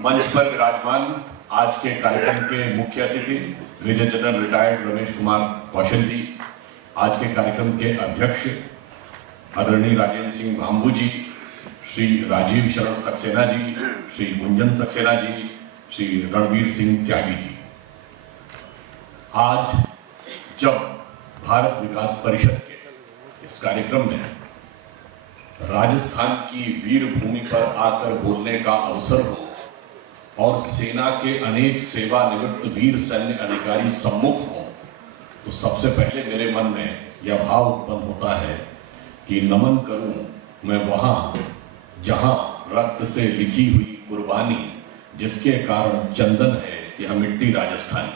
मंच पर विराजमान आज के कार्यक्रम के मुख्य अतिथि major general retired Ramesh Kumar Kaushal ji, आज के कार्यक्रम के अध्यक्ष आदरणीय राजेंद्र सिंह भांबू जी, श्री राजीव शरण सक्सेना जी, श्री गुंजन सक्सेना जी, श्री रणवीर सिंह त्यागी जी। आज जब भारत विकास परिषद के इस कार्यक्रम में राजस्थान की वीर भूमि पर आकर बोलने का अवसर हो और सेना के अनेक सेवानिवृत्त वीर सैन्य अधिकारी सम्मुख हों, तो सबसे पहले मेरे मन में यह भाव उत्पन्न होता है कि नमन करूं मैं वहां जहां रक्त से लिखी हुई कुर्बानी, जिसके कारण चंदन है यह मिट्टी राजस्थानी।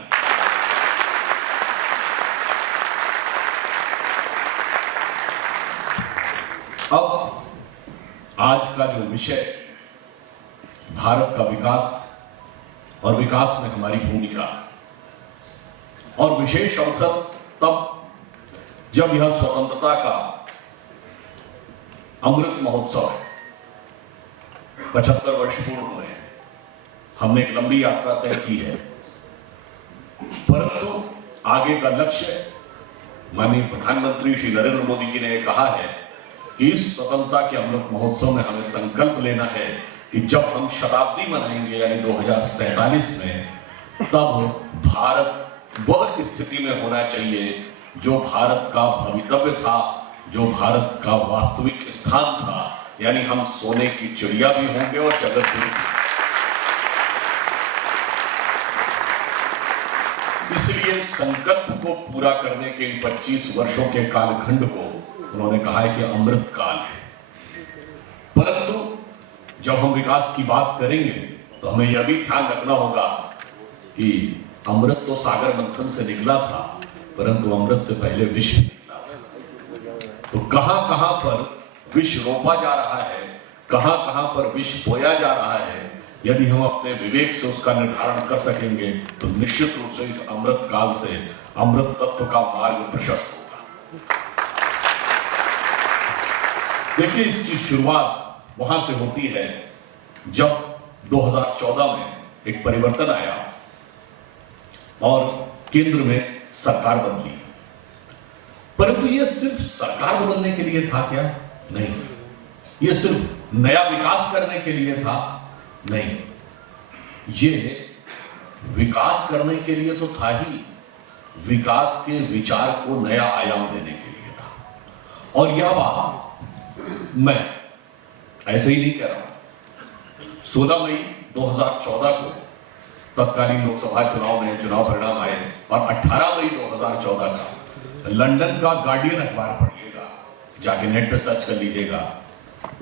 अब आज का जो विषय भारत का विकास और विकास में हमारी भूमिका, और विशेष अवसर तब जब यह स्वतंत्रता का अमृत महोत्सव है, 75 वर्ष पूर्ण हुए हैं। हमने एक लंबी यात्रा तय की है, परंतु आगे का लक्ष्य माननीय प्रधानमंत्री श्री नरेंद्र मोदी जी ने कहा है कि इस स्वतंत्रता के अमृत महोत्सव में हमें संकल्प लेना है कि जब हम शताब्दी मनाएंगे यानी 2047 में, तब भारत वह स्थिति में होना चाहिए जो भारत का भवितव्य था, जो भारत का वास्तविक स्थान था, यानी हम सोने की चिड़िया भी होंगे और जगत भी। इसलिए संकल्प को पूरा करने के इन 25 वर्षों के कालखंड को उन्होंने कहा है कि अमृत काल है। परंतु जब हम विकास की बात करेंगे तो हमें यह भी ध्यान रखना होगा कि अमृत तो सागर मंथन से निकला था, परंतु अमृत से पहले विष निकला था। तो कहां कहां पर विष रोपा जा रहा है, कहां कहां पर विष बोया जा रहा है, यदि हम अपने विवेक से उसका निर्धारण कर सकेंगे तो निश्चित रूप से इस अमृत काल से अमृत तत्व का मार्ग प्रशस्त होगा। देखिए, इसकी शुरुआत वहां से होती है जब 2014 में एक परिवर्तन आया और केंद्र में सरकार बदली। परंतु यह सिर्फ सरकार बदलने के लिए था क्या? नहीं। यह सिर्फ नया विकास करने के लिए था? नहीं। ये विकास करने के लिए तो था ही, विकास के विचार को नया आयाम देने के लिए था। और यह बात मैं ऐसे ही नहीं कह रहा हूं। 16 मई 2014 को तत्कालीन लोकसभा चुनाव में चुनाव परिणाम आए और 18 मई 2014 का लंदन का गार्डियन अखबार पढ़िएगा, जाके नेट पे सर्च कर लीजिएगा।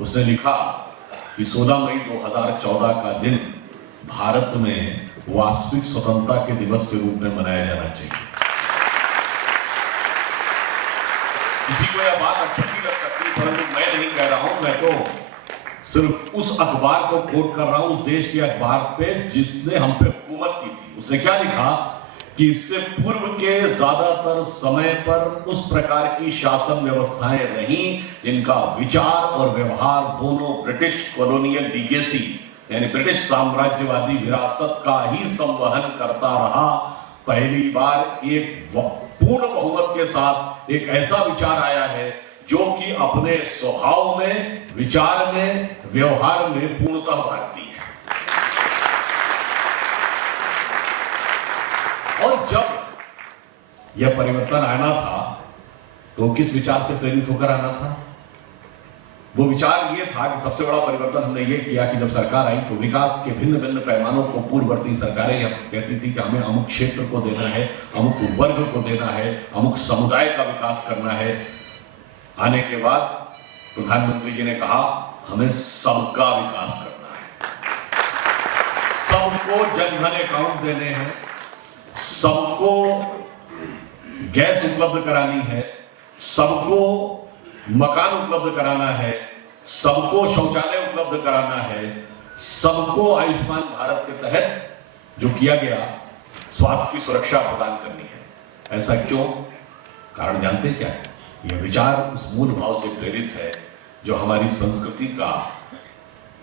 उसने लिखा कि 16 मई 2014 का दिन भारत में वास्तविक स्वतंत्रता के दिवस के रूप में मनाया जाना चाहिए। किसी को यह बात अच्छी लग सकती है, परंतु मैं नहीं कह रहा हूं। मैं तो सिर्फ उस अखबार को कोट कर रहा हूं, उस देश के अखबार पे जिसने हम पे हुकूमत की थी। उसने क्या लिखा कि इससे पूर्व के ज्यादातर समय पर उस प्रकार की शासन व्यवस्थाएं रहीं जिनका विचार और व्यवहार दोनों ब्रिटिश कॉलोनियल लीगेसी यानी ब्रिटिश साम्राज्यवादी विरासत का ही संवहन करता रहा। पहली बार एक पूर्ण बहुमत के साथ एक ऐसा विचार आया है जो कि अपने स्वभाव में, विचार में, व्यवहार में पूर्णतः भारतीय है। और जब यह परिवर्तन आना था तो किस विचार से प्रेरित होकर आना था? वो विचार ये था कि सबसे बड़ा परिवर्तन हमने ये किया कि जब सरकार आई तो विकास के भिन्न भिन्न पैमानों को पूर्ववर्ती सरकारें कहती थी कि हमें अमुक क्षेत्र को देना है, अमुक वर्ग को देना है, अमुक समुदाय का विकास करना है। आने के बाद प्रधानमंत्री जी ने कहा हमें सबका विकास करना है, सबको जनधन अकाउंट देने हैं, सबको गैस उपलब्ध करानी है, सबको मकान उपलब्ध कराना है, सबको शौचालय उपलब्ध कराना है, सबको आयुष्मान भारत के तहत जो किया गया स्वास्थ्य की सुरक्षा प्रदान करनी है। ऐसा क्यों? कारण जानते क्या है? यह विचार उस मूल भाव से प्रेरित है जो हमारी संस्कृति का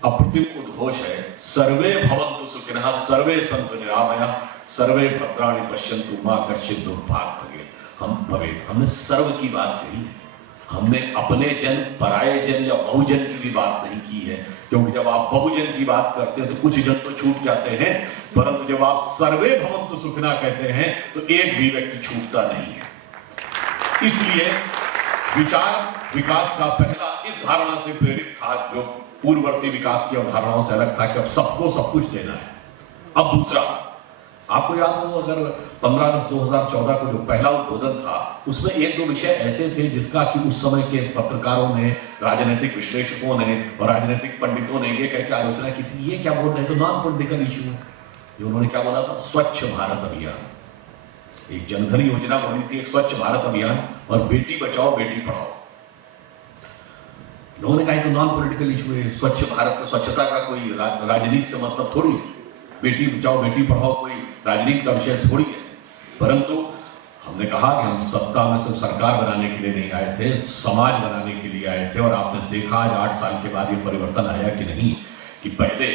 अप्रतिम उद्घोष है, सर्वे भवन्तु सुखिनः, सर्वे सन्तु निरामयाः, सर्वे भद्राणि पश्यन्तु मा कश्चित् दुर्भाग् भवेत्। हमने सर्व की बात कही है, हमने अपने जन, पराये जन या बहुजन की भी बात नहीं की है, क्योंकि जब आप बहुजन की बात करते हैं तो कुछ जन तो छूट जाते हैं, परंतु जब आप सर्वे भवन्तु सुखिनः कहते हैं तो एक भी व्यक्ति छूटता नहीं है। इसलिए विचार विकास का पहला इस धारणा से प्रेरित था, जो पूर्ववर्ती विकास की अवधारणाओं से अलग था कि अब सबको सब कुछ देना है। अब दूसरा, आपको याद हो अगर 15 अगस्त 2014 को जो पहला उद्बोधन था, उसमें एक दो विषय ऐसे थे जिसका कि उस समय के पत्रकारों ने, राजनीतिक विश्लेषकों ने और राजनीतिक पंडितों ने ये कह के आलोचना की थी, ये क्या बोल रहे हैं, तो नॉन पॉलिटिकल इशू है। जो उन्होंने क्या बोला था, स्वच्छ भारत अभियान, एक जनधन योजना बनी थी, एक स्वच्छ भारत अभियान और बेटी बचाओ बेटी पढ़ाओ। उन्होंने कहा तो नॉन पॉलिटिकल इशू है, स्वच्छ भारत, स्वच्छता का कोई राजनीति से मतलब थोड़ी है, बेटी बचाओ बेटी पढ़ाओ कोई राजनीति का विषय थोड़ी है। परंतु हमने कहा कि हम सत्ता में सिर्फ सरकार बनाने के लिए नहीं आए थे, समाज बनाने के लिए आए थे। और आपने देखा आज 8 साल के बाद ये परिवर्तन आया कि नहीं, कि पहले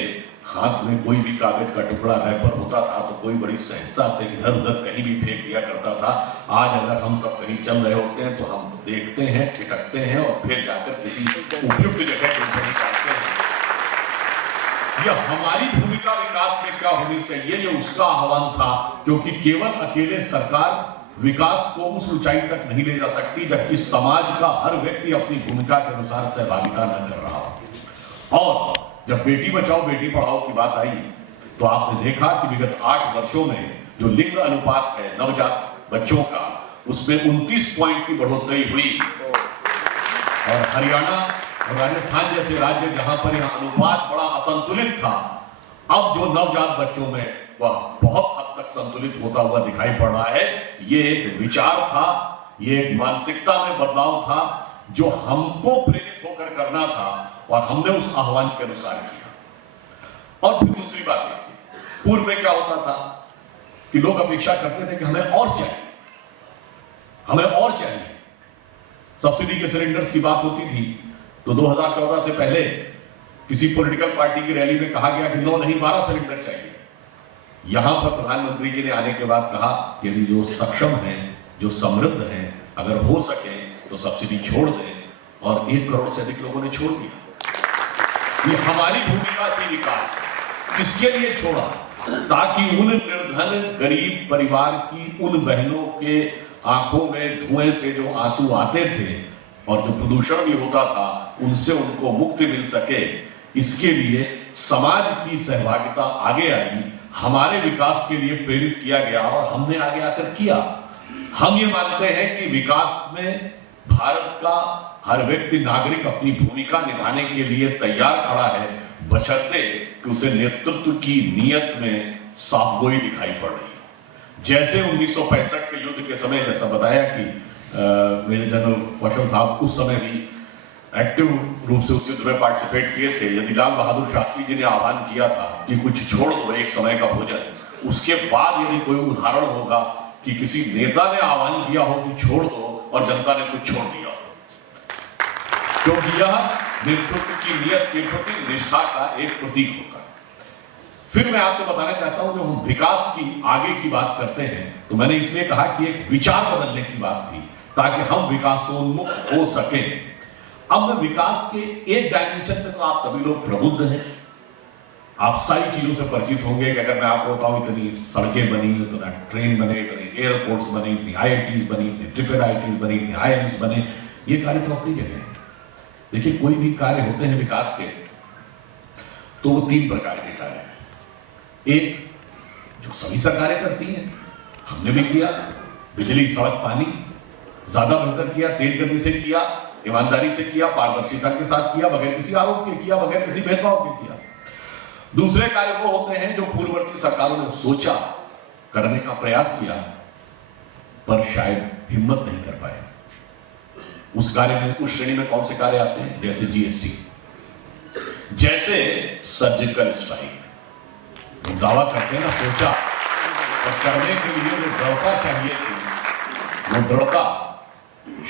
हाथ में कोई भी कागज का टुकड़ा रैपर होता था तो कोई बड़ी सहजता से इधर उधर कहीं भी फेंक दिया करता था। आज अगर हम सब कहीं चल रहे होते हैं तो हम देखते हैं, ठिठकते हैं और फिर जाकर किसी उपयुक्त जगह पर निकालते हैं। यह हमारी भूमिका विकास में क्या होनी चाहिए, ये उसका आह्वान था, क्योंकि केवल अकेले सरकार विकास को उस ऊंचाई तक नहीं ले जा सकती जबकि समाज का हर व्यक्ति अपनी भूमिका के अनुसार सहभागिता न कर रहा हो। और जब बेटी बचाओ बेटी पढ़ाओ की बात आई तो आपने देखा कि विगत 8 वर्षों में जो लिंग अनुपात है नवजात बच्चों का, उसमें 29 पॉइंट की बढ़ोतरी हुई। और हरियाणा और राजस्थान जैसे राज्य जहां पर यह अनुपात बड़ा असंतुलित था, अब जो नवजात बच्चों में वह बहुत हद तक संतुलित होता हुआ दिखाई पड़ रहा है। ये एक विचार था, ये एक मानसिकता में बदलाव था जो हमको प्रेरित होकर करना था और हमने उस आह्वान के अनुसार किया। और फिर दूसरी बात देखिए, पूर्व में क्या होता था कि लोग अपेक्षा करते थे कि हमें और चाहिए, हमें और चाहिए। सब्सिडी के सिलेंडर्स की बात होती थी तो 2014 से पहले किसी पॉलिटिकल पार्टी की रैली में कहा गया कि 9 नहीं 12 सिलेंडर चाहिए। यहां पर प्रधानमंत्री जी ने आने के बाद कहा कि यदि जो सक्षम हैं, जो समृद्ध हैं, अगर हो सके तो सब्सिडी छोड़ दें, और 1 करोड़ से अधिक लोगों ने छोड़ दिया। ये हमारी भूमिका थी विकास। किसके लिए छोड़ा? ताकि उन निर्धन गरीब परिवार की उन बहनों के आंखों में धुएं से जो आंसू आते थे और जो प्रदूषण भी होता था, उनसे उनको मुक्ति मिल सके। इसके लिए समाज की सहभागिता आगे आई, हमारे विकास के लिए प्रेरित किया गया और हमने आगे आकर किया। हम ये मानते हैं कि विकास में भारत का हर व्यक्ति नागरिक अपनी भूमिका निभाने के लिए तैयार खड़ा है, बशर्ते कि उसे नेतृत्व की नीयत में साफगोई दिखाई पड़ रही है। जैसे 1965 के युद्ध के समय जैसा बताया कि मेजर जनरल कौशल साहब उस समय भी एक्टिव रूप से उस युद्ध में पार्टिसिपेट किए थे। यदि लाल बहादुर शास्त्री जी ने आह्वान किया था कि कुछ छोड़ दो एक समय का भोजन, उसके बाद यदि कोई उदाहरण होगा कि किसी नेता ने आह्वान किया हो कि छोड़ दो और जनता ने कुछ छोड़ दिया, क्योंकि यह नेतृत्व की नियत के प्रति निष्ठा का एक प्रतीक होता है। फिर मैं आपसे बताना चाहता हूं, जब हम विकास की आगे की बात करते हैं तो मैंने इसलिए कहा कि एक विचार बदलने की बात थी ताकि हम विकासोन्मुख हो सके। अब मैं विकास के एक डायमेंशन में तो आप सभी लोग प्रबुद्ध हैं, आप सारी चीजों से परिचित होंगे कि अगर मैं आपको बताऊं इतनी सड़कें बनी, इतना ट्रेन बने, इतनी एयरपोर्ट्स बने, इतनी IITs बनी, इतनी ट्रिपल IITs बनी, इतनी IIMs बने, ये कार्य तो अपनी जगह है। देखिए, कोई भी कार्य होते हैं विकास के तो वो 3 प्रकार के कार्य हैं। एक जो सभी सरकारें करती हैं, हमने भी किया, बिजली सड़क पानी ज्यादा बेहतर किया, तेज गति से किया, ईमानदारी से किया, पारदर्शिता के साथ किया, बगैर किसी आरोप के किया, बगैर किसी भेदभाव के किया। दूसरे कार्य वो होते हैं जो पूर्ववर्ती सरकारों ने सोचा, करने का प्रयास किया, पर शायद हिम्मत नहीं कर पाए। उस कार्य में, उस श्रेणी में कौन से कार्य आते हैं? जैसे GST, जैसे सर्जिकल स्ट्राइक। तो दावा करते हैं ना, सोचा, और करने के लिए जो दृढ़ता चाहिए थी, वो दृढ़ता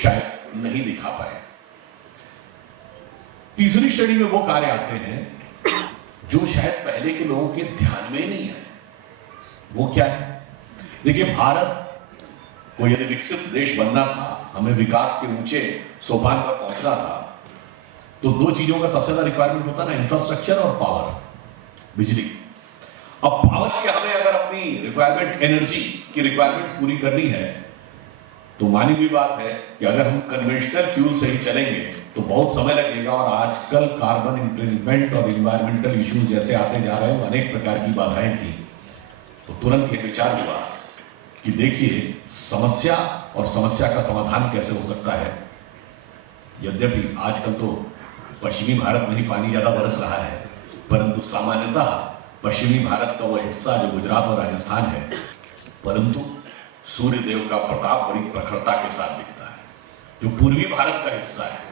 शायद नहीं दिखा पाए। तीसरी श्रेणी में वो कार्य आते हैं जो शायद पहले के लोगों के ध्यान में ही नहीं है। वो क्या है? देखिए, भारत को यदि विकसित देश बनना था, हमें विकास के ऊंचे सोपान पर पहुंचना था, तो दो चीजों का सबसे ज्यादा रिक्वायरमेंट होता है ना, इंफ्रास्ट्रक्चर और पावर, बिजली। अब पावर की हमें अगर अपनी रिक्वायरमेंट, एनर्जी की रिक्वायरमेंट पूरी करनी है, तो मानी हुई बात है कि अगर हम कन्वेंशनल फ्यूल से ही चलेंगे तो बहुत समय लगेगा, और आजकल कार्बन इंप्लीमेंट और इन्वायरमेंटल इश्यूज जैसे आते जा रहे हैं, अनेक प्रकार की बाधाएं थी। तो तुरंत यह विचार हुआ कि देखिए, समस्या और समस्या का समाधान कैसे हो सकता है। यद्यपि आजकल तो पश्चिमी भारत में ही पानी ज्यादा बरस रहा है, परंतु सामान्यतः पश्चिमी भारत का वह हिस्सा जो गुजरात और राजस्थान है, परंतु सूर्य देव का प्रताप बड़ी प्रखरता के साथ दिखता है। जो पूर्वी भारत का हिस्सा है,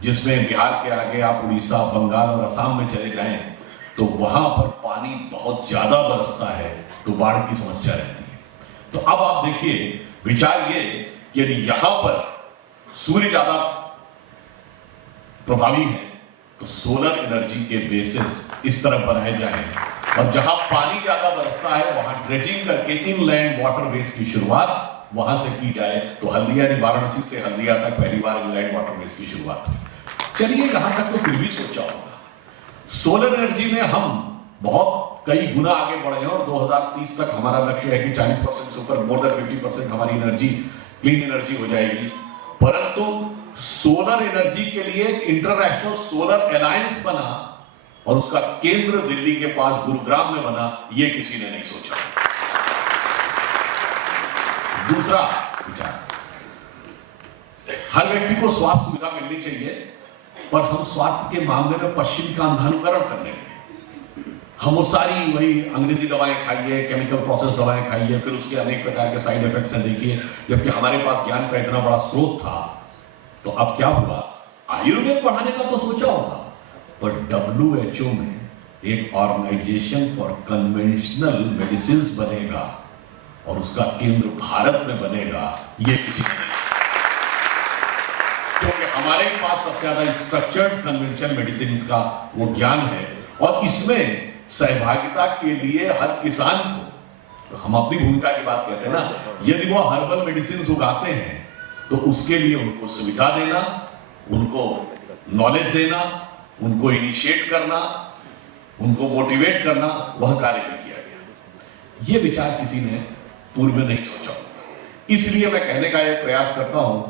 जिसमें बिहार के आगे आप उड़ीसा, बंगाल और असम में चले जाएं, तो वहां पर पानी बहुत ज्यादा बरसता है, तो बाढ़ की समस्या रहती है। तो अब आप देखिए, विचार ये कि यदि यहां पर सूर्य ज्यादा प्रभावी है, तो सोलर एनर्जी के बेसिस इस तरफ बनाए जाएं, और जहां पानी ज्यादा बरसता है वहां ड्रेजिंग करके इनलैंड वाटरवेज की शुरुआत वहां से की जाए। तो हल्दिया, वाराणसी से हल्दिया तक पहली बार इनलैंड वाटरवेज की शुरुआत हुई। चलिए, यहां तक तो फिर भी सोचा होगा। सोलर एनर्जी में हम बहुत कई गुना आगे बढ़े हैं, और 2030 तक हमारा लक्ष्य है कि 40% से ऊपर, मोर देन 50% हमारी एनर्जी क्लीन एनर्जी हो जाएगी। परंतु सोलर एनर्जी के लिए एक इंटरनेशनल सोलर अलायंस बना, और उसका केंद्र दिल्ली के पास गुरुग्राम में बना, यह किसी ने नहीं सोचा। दूसरा विचार, हर व्यक्ति को स्वास्थ्य सुविधा मिलनी चाहिए, पर हम स्वास्थ्य के मामले में पश्चिम का अंधानुकरण करने लगे। हम वो सारी वही अंग्रेजी दवाएं खाइए, केमिकल प्रोसेस दवाएं खाइए, फिर उसके अनेक प्रकार के साइड इफेक्ट्स हैं देखिए। जबकि हमारे पास ज्ञान का इतना बड़ा स्रोत था, तो अब क्या हुआ? आयुर्वेद बढ़ाने का तो सोचा होगा, पर WHO में एक ऑर्गेनाइजेशन फॉर कन्वेंशनल मेडिसिन बनेगा, और उसका केंद्र भारत में बनेगा, यह किसी ने नहीं सोचा। क्योंकि हमारे पास सबसे ज्यादा स्ट्रक्चर्ड कन्वेंशनल मेडिसिन का वो ज्ञान है, और इसमें सहभागिता के लिए हर किसान को, तो हम अपनी भूमिका की बात कहते हैं ना, यदि वो हर्बल मेडिसिन उगाते हैं तो उसके लिए उनको सुविधा देना, उनको नॉलेज देना, उनको इनिशिएट करना, उनको मोटिवेट करना, वह कार्य भी किया गया। यह विचार किसी ने पूर्व में नहीं सोचा। इसलिए मैं कहने का यह प्रयास करता हूं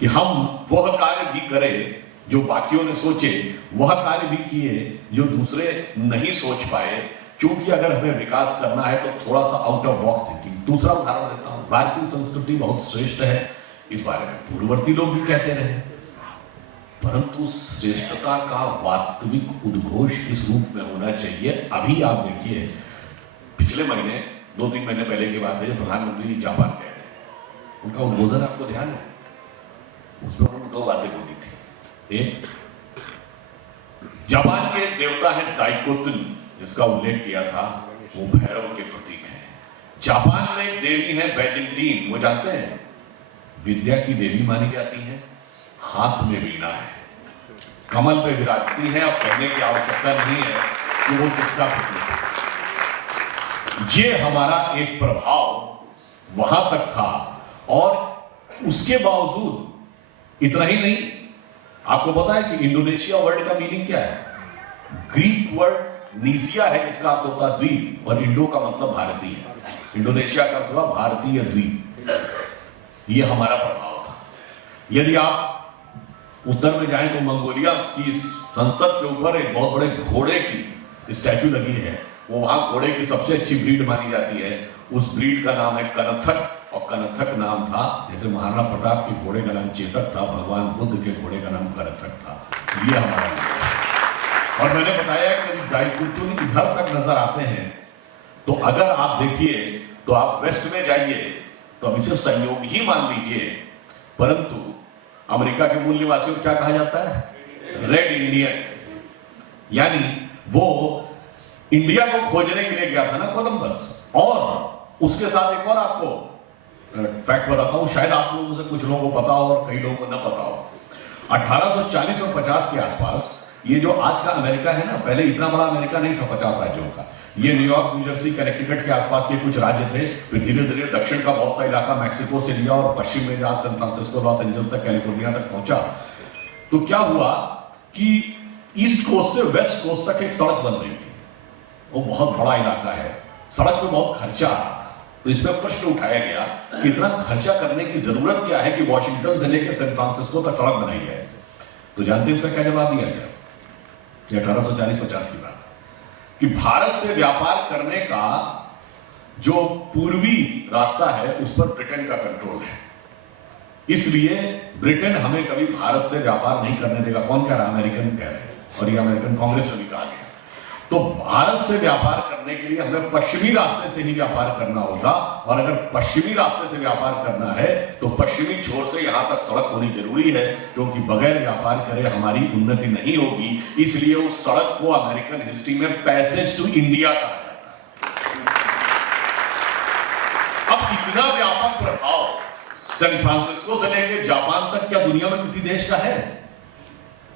कि हम वह कार्य भी करें जो बाकियों ने सोचे, वह कार्य भी किए जो दूसरे नहीं सोच पाए। क्योंकि अगर हमें विकास करना है तो थोड़ा सा आउट ऑफ बॉक्स थिंकिंग। दूसरा उदाहरण देता हूं, भारतीय संस्कृति बहुत श्रेष्ठ है, इस बारे में पूर्ववर्ती लोग भी कहते रहे, परंतु श्रेष्ठता का वास्तविक उद्घोष किस रूप में होना चाहिए। अभी आप देखिए, पिछले महीने 2-3 महीने पहले की बात है, जब प्रधानमंत्री जापान गए थे, उनका उद्बोधन आपको ध्यान है? उसमें उन्होंने 2 बातें बोली थी। एक, जापान के देवता है दाइकोतुन, जिसका उल्लेख किया था, वो भैरव के प्रतीक है। जापान में एक देवी है बैजेंटीन, वो जानते हैं, विद्या की देवी मानी जाती है, हाथ में वीणा है, कमल पे विराजती है। अब कहने की आवश्यकता नहीं है कि वो किसका प्रतीक है। ये हमारा एक प्रभाव वहां तक था, और उसके बावजूद इतना ही नहीं, आपको पता है कि इंडोनेशिया वर्ड का मीनिंग क्या है? ग्रीक वर्ड नीसिया है, जिसका अर्थ होता है द्वीप, और इंडो का मतलब भारतीय। इंडोनेशिया का अर्थ हुआ भारतीय द्वीप। यह हमारा प्रभाव था। यदि आप उत्तर में जाएं तो मंगोलिया की संसद के ऊपर एक बहुत बड़े घोड़े की स्टैचू लगी है। वो वहां घोड़े की सबसे अच्छी ब्रीड मानी जाती है। उस ब्रीड का नाम है कनथक, और कनथक नाम था, जैसे महाराणा प्रताप के घोड़े का नाम चेतक था, भगवान बुद्ध के घोड़े का नाम कनथक था। ये हमारा नाम है। और मैंने बताया कि दाइकोतुन इधर तक नजर आते हैं, तो अगर आप देखिए तो आप वेस्ट में जाइए तो अब इसे संयोग ही मान लीजिए, परंतु अमेरिका के मूल निवासियों को क्या कहा जाता है? Red Indian. यानी वो इंडिया को खोजने के लिए गया था ना कोलंबस। और उसके साथ एक और आपको फैक्ट बताता हूं, शायद आप लोगों से कुछ लोगों को पता हो और कई लोगों को न पता हो। 1840 और 50 के आसपास ये जो आज का अमेरिका है ना, पहले इतना बड़ा अमेरिका नहीं था 50 राज्यों का। ये न्यूयॉर्क, न्यूजर्सी, कनेक्टिकट के आसपास के कुछ राज्य थे, फिर धीरे धीरे दक्षिण का बहुत सा इलाका मैक्सिको से लिया और पश्चिम में जहां सैन फ्रांसिस्को, लॉस एंजल्स तक, कैलिफोर्निया तक पहुंचा। तो क्या हुआ कि ईस्ट कोस्ट से वेस्ट कोस्ट तक एक सड़क बन रही थी। वो बहुत बड़ा इलाका है, सड़क पे बहुत खर्चा आ रहा था। तो इसमें प्रश्न उठाया गया कि इतना खर्चा करने की जरूरत क्या है कि वॉशिंगटन से लेकर सैन फ्रांसिस्को तक सड़क बनाई जाए। तो जानते हैं इसका क्या जवाब दिया गया? 1840-50 की बात कि भारत से व्यापार करने का जो पूर्वी रास्ता है उस पर ब्रिटेन का कंट्रोल है, इसलिए ब्रिटेन हमें कभी भारत से व्यापार नहीं करने देगा। कौन कह रहा? अमेरिकन कह रहे हैं, और ये अमेरिकन कांग्रेस में भी कहा गया। तो भारत से व्यापार करने के लिए हमें पश्चिमी रास्ते से ही व्यापार करना होगा, और अगर पश्चिमी रास्ते से व्यापार करना है तो पश्चिमी छोर से यहां तक सड़क होनी जरूरी है, क्योंकि बगैर व्यापार करे हमारी उन्नति नहीं होगी। इसलिए उस सड़क को अमेरिकन हिस्ट्री में पैसेज टू इंडिया कहा जाता है। अब इतना व्यापक प्रभाव सैन फ्रांसिस्को से लेकर जापान तक क्या दुनिया में किसी देश का है?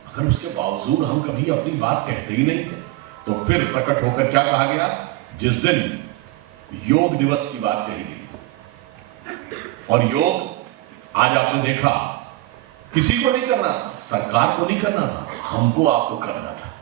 अगर उसके बावजूद हम कभी अपनी बात कहते ही नहीं थे, तो फिर प्रकट होकर क्या कहा गया? जिस दिन योग दिवस की बात कही गई, और योग आज आपने देखा किसी को नहीं करना था, सरकार को नहीं करना था, हमको आपको करना था,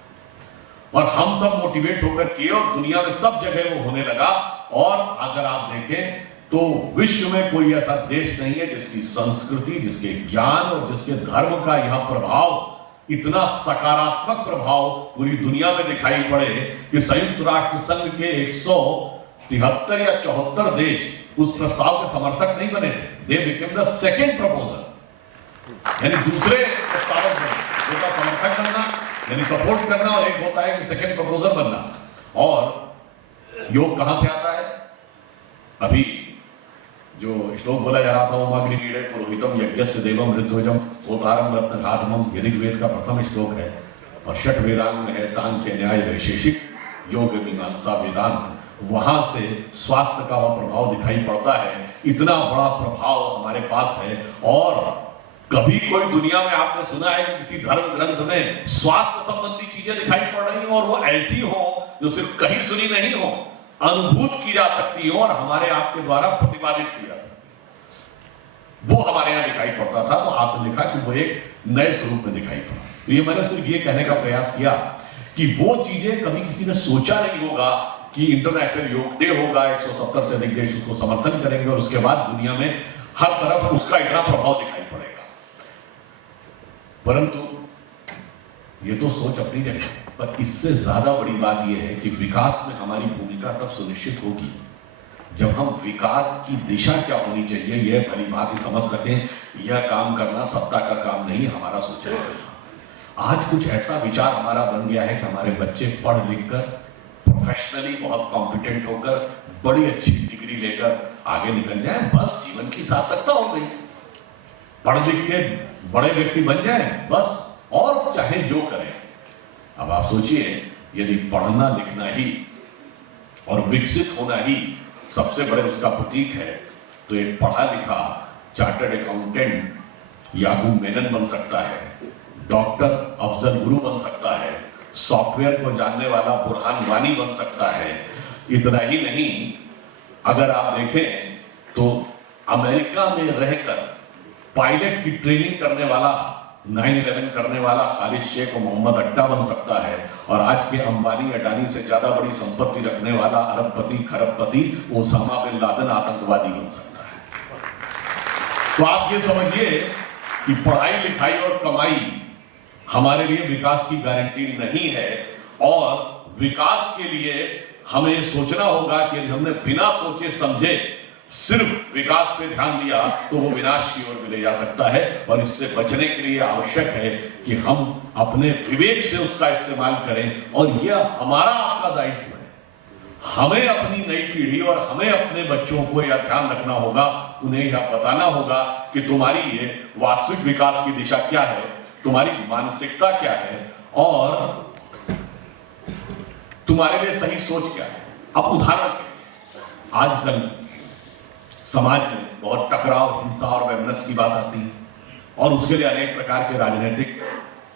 और हम सब मोटिवेट होकर किए और दुनिया में सब जगह वो होने लगा। और अगर आप देखें तो विश्व में कोई ऐसा देश नहीं है जिसकी संस्कृति, जिसके ज्ञान और जिसके धर्म का यह प्रभाव, इतना सकारात्मक प्रभाव पूरी दुनिया में दिखाई पड़े कि संयुक्त राष्ट्र संघ के 173 या 74 देश उस प्रस्ताव के समर्थक नहीं बने थे। They became the second proposal, यानी दूसरे प्रस्तावक बने। एक का समर्थक बनना यानी सपोर्ट करना, और एक होता है कि सेकेंड प्रपोजल बनना। और योग कहां से आता है? अभी जो श्लोक बोला जा रहा था, ओम अग्निवीणे पुरोहितम यज्ञस्य देवम ऋत्विजम होतारम रत्नघातमम, ऋग्वेद का प्रथम श्लोक है, और षट वेदांग में है सांख्य, न्याय, वैशेषिक, योग, मीमांसा, वेदांत। वहां से स्वास्थ्य का वह प्रभाव दिखाई पड़ता है। इतना बड़ा प्रभाव हमारे पास है, और कभी कोई दुनिया में आपने सुना है कि किसी धर्म ग्रंथ में स्वास्थ्य संबंधी चीजें दिखाई पड़ रही हो, और वो ऐसी हो जो सिर्फ कहीं सुनी नहीं हो, अनुभूत की जा सकती हो और हमारे आपके द्वारा प्रतिपादित की जा सकती है? वो हमारे यहां दिखाई पड़ता था। तो आपने देखा कि वो एक नए स्वरूप में दिखाई पड़ा। तो ये मैंने सिर्फ ये कहने का प्रयास किया कि वो चीजें कभी किसी ने सोचा नहीं होगा कि इंटरनेशनल योग डे होगा, 170 से अधिक देश उसको समर्थन करेंगे, और उसके बाद दुनिया में हर तरफ उसका इतना प्रभाव दिखाई पड़ेगा। परंतु ये तो सोच अपनी जगह, पर इससे ज्यादा बड़ी बात यह है कि विकास में हमारी भूमिका तब सुनिश्चित होगी जब हम विकास की दिशा क्या होनी चाहिए यह भली भांति समझ सकें। यह काम करना सत्ता का काम नहीं, हमारा सोचने का काम। आज कुछ ऐसा विचार हमारा बन गया है कि हमारे बच्चे पढ़ लिख कर प्रोफेशनली बहुत कॉम्पिटेंट होकर बड़ी अच्छी डिग्री लेकर आगे निकल जाएं, बस जीवन की सार्थकता हो गई। पढ़ लिख के बड़े व्यक्ति बन जाएं बस, और चाहे जो करें। अब आप सोचिए, यदि पढ़ना लिखना ही और विकसित होना ही सबसे बड़े उसका प्रतीक है, तो एक पढ़ा लिखा चार्टर्ड अकाउंटेंट याकूब मेनन बन सकता है, डॉक्टर अफजल गुरु बन सकता है, सॉफ्टवेयर को जानने वाला बुरहान वानी बन सकता है। इतना ही नहीं, अगर आप देखें तो अमेरिका में रहकर पायलट की ट्रेनिंग करने वाला, 9/11 करने वाला खालिद शेख और मोहम्मद अट्टा बन सकता है, और आज के अंबानी अडानी से ज्यादा बड़ी संपत्ति रखने वाला अरबपति खरबपति ओसामा बिन लादेन आतंकवादी बन सकता है। तो आप ये समझिए कि पढ़ाई लिखाई और कमाई हमारे लिए विकास की गारंटी नहीं है, और विकास के लिए हमें सोचना होगा कि यदि हमने बिना सोचे समझे सिर्फ विकास पे ध्यान दिया तो वो विनाश की ओर भी ले जा सकता है। और इससे बचने के लिए आवश्यक है कि हम अपने विवेक से उसका इस्तेमाल करें, और यह हमारा आपका दायित्व है। हमें अपनी नई पीढ़ी और हमें अपने बच्चों को यह ध्यान रखना होगा, उन्हें यह बताना होगा कि तुम्हारी ये वास्तविक विकास की दिशा क्या है, तुम्हारी मानसिकता क्या है, और तुम्हारे लिए सही सोच क्या है। अब उदाहरण के लिए आजकल समाज में बहुत टकराव, हिंसा और वैमनस्य की बात आती है, और उसके लिए अनेक प्रकार के राजनीतिक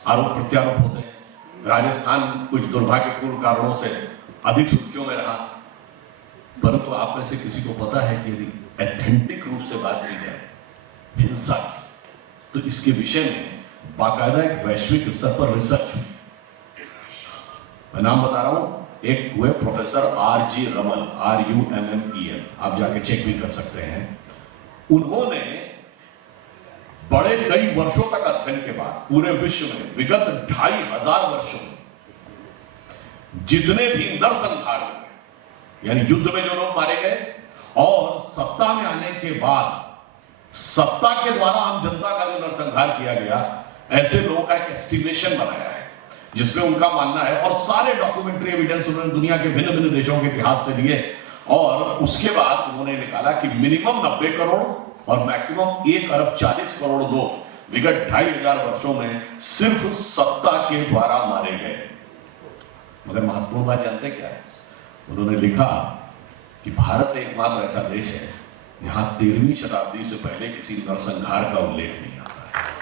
आरोप प्रत्यारोप होते हैं। राजस्थान कुछ दुर्भाग्यपूर्ण कारणों से अधिक सुर्खियों में रहा, परंतु आप में से किसी को पता है कि यदि एथेंटिक रूप से बात की जाए हिंसा की, तो इसके विषय में बाकायदा एक वैश्विक स्तर पर रिसर्च हुई। मैं नाम बता रहा हूं, एक हुए प्रोफेसर RG रमल, RUMMEL, आप जाके चेक भी कर सकते हैं। उन्होंने बड़े कई वर्षों तक अध्ययन के बाद पूरे विश्व में विगत 2500 वर्षों में जितने भी नरसंहार हुए, यानी युद्ध में जो लोग मारे गए और सत्ता में आने के बाद सत्ता के द्वारा आम जनता का जो नरसंहार किया गया, ऐसे लोगों का एक एस्टिमेशन बनाया है जिसमें उनका मानना है, और सारे डॉक्यूमेंट्री एविडेंस उन्होंने दुनिया के भिन्न भिन्न देशों के इतिहास से लिए, और उसके बाद उन्होंने निकाला कि मिनिमम 90 करोड़ और मैक्सिमम 1 अरब 40 करोड़ लोग विगत 2500 वर्षों में सिर्फ सत्ता के द्वारा मारे गए। मगर महत्वपूर्ण बात जानते क्या है? उन्होंने लिखा कि भारत एकमात्र ऐसा देश है जहां 13वीं शताब्दी से पहले किसी नरसंहार का उल्लेख नहीं आता है।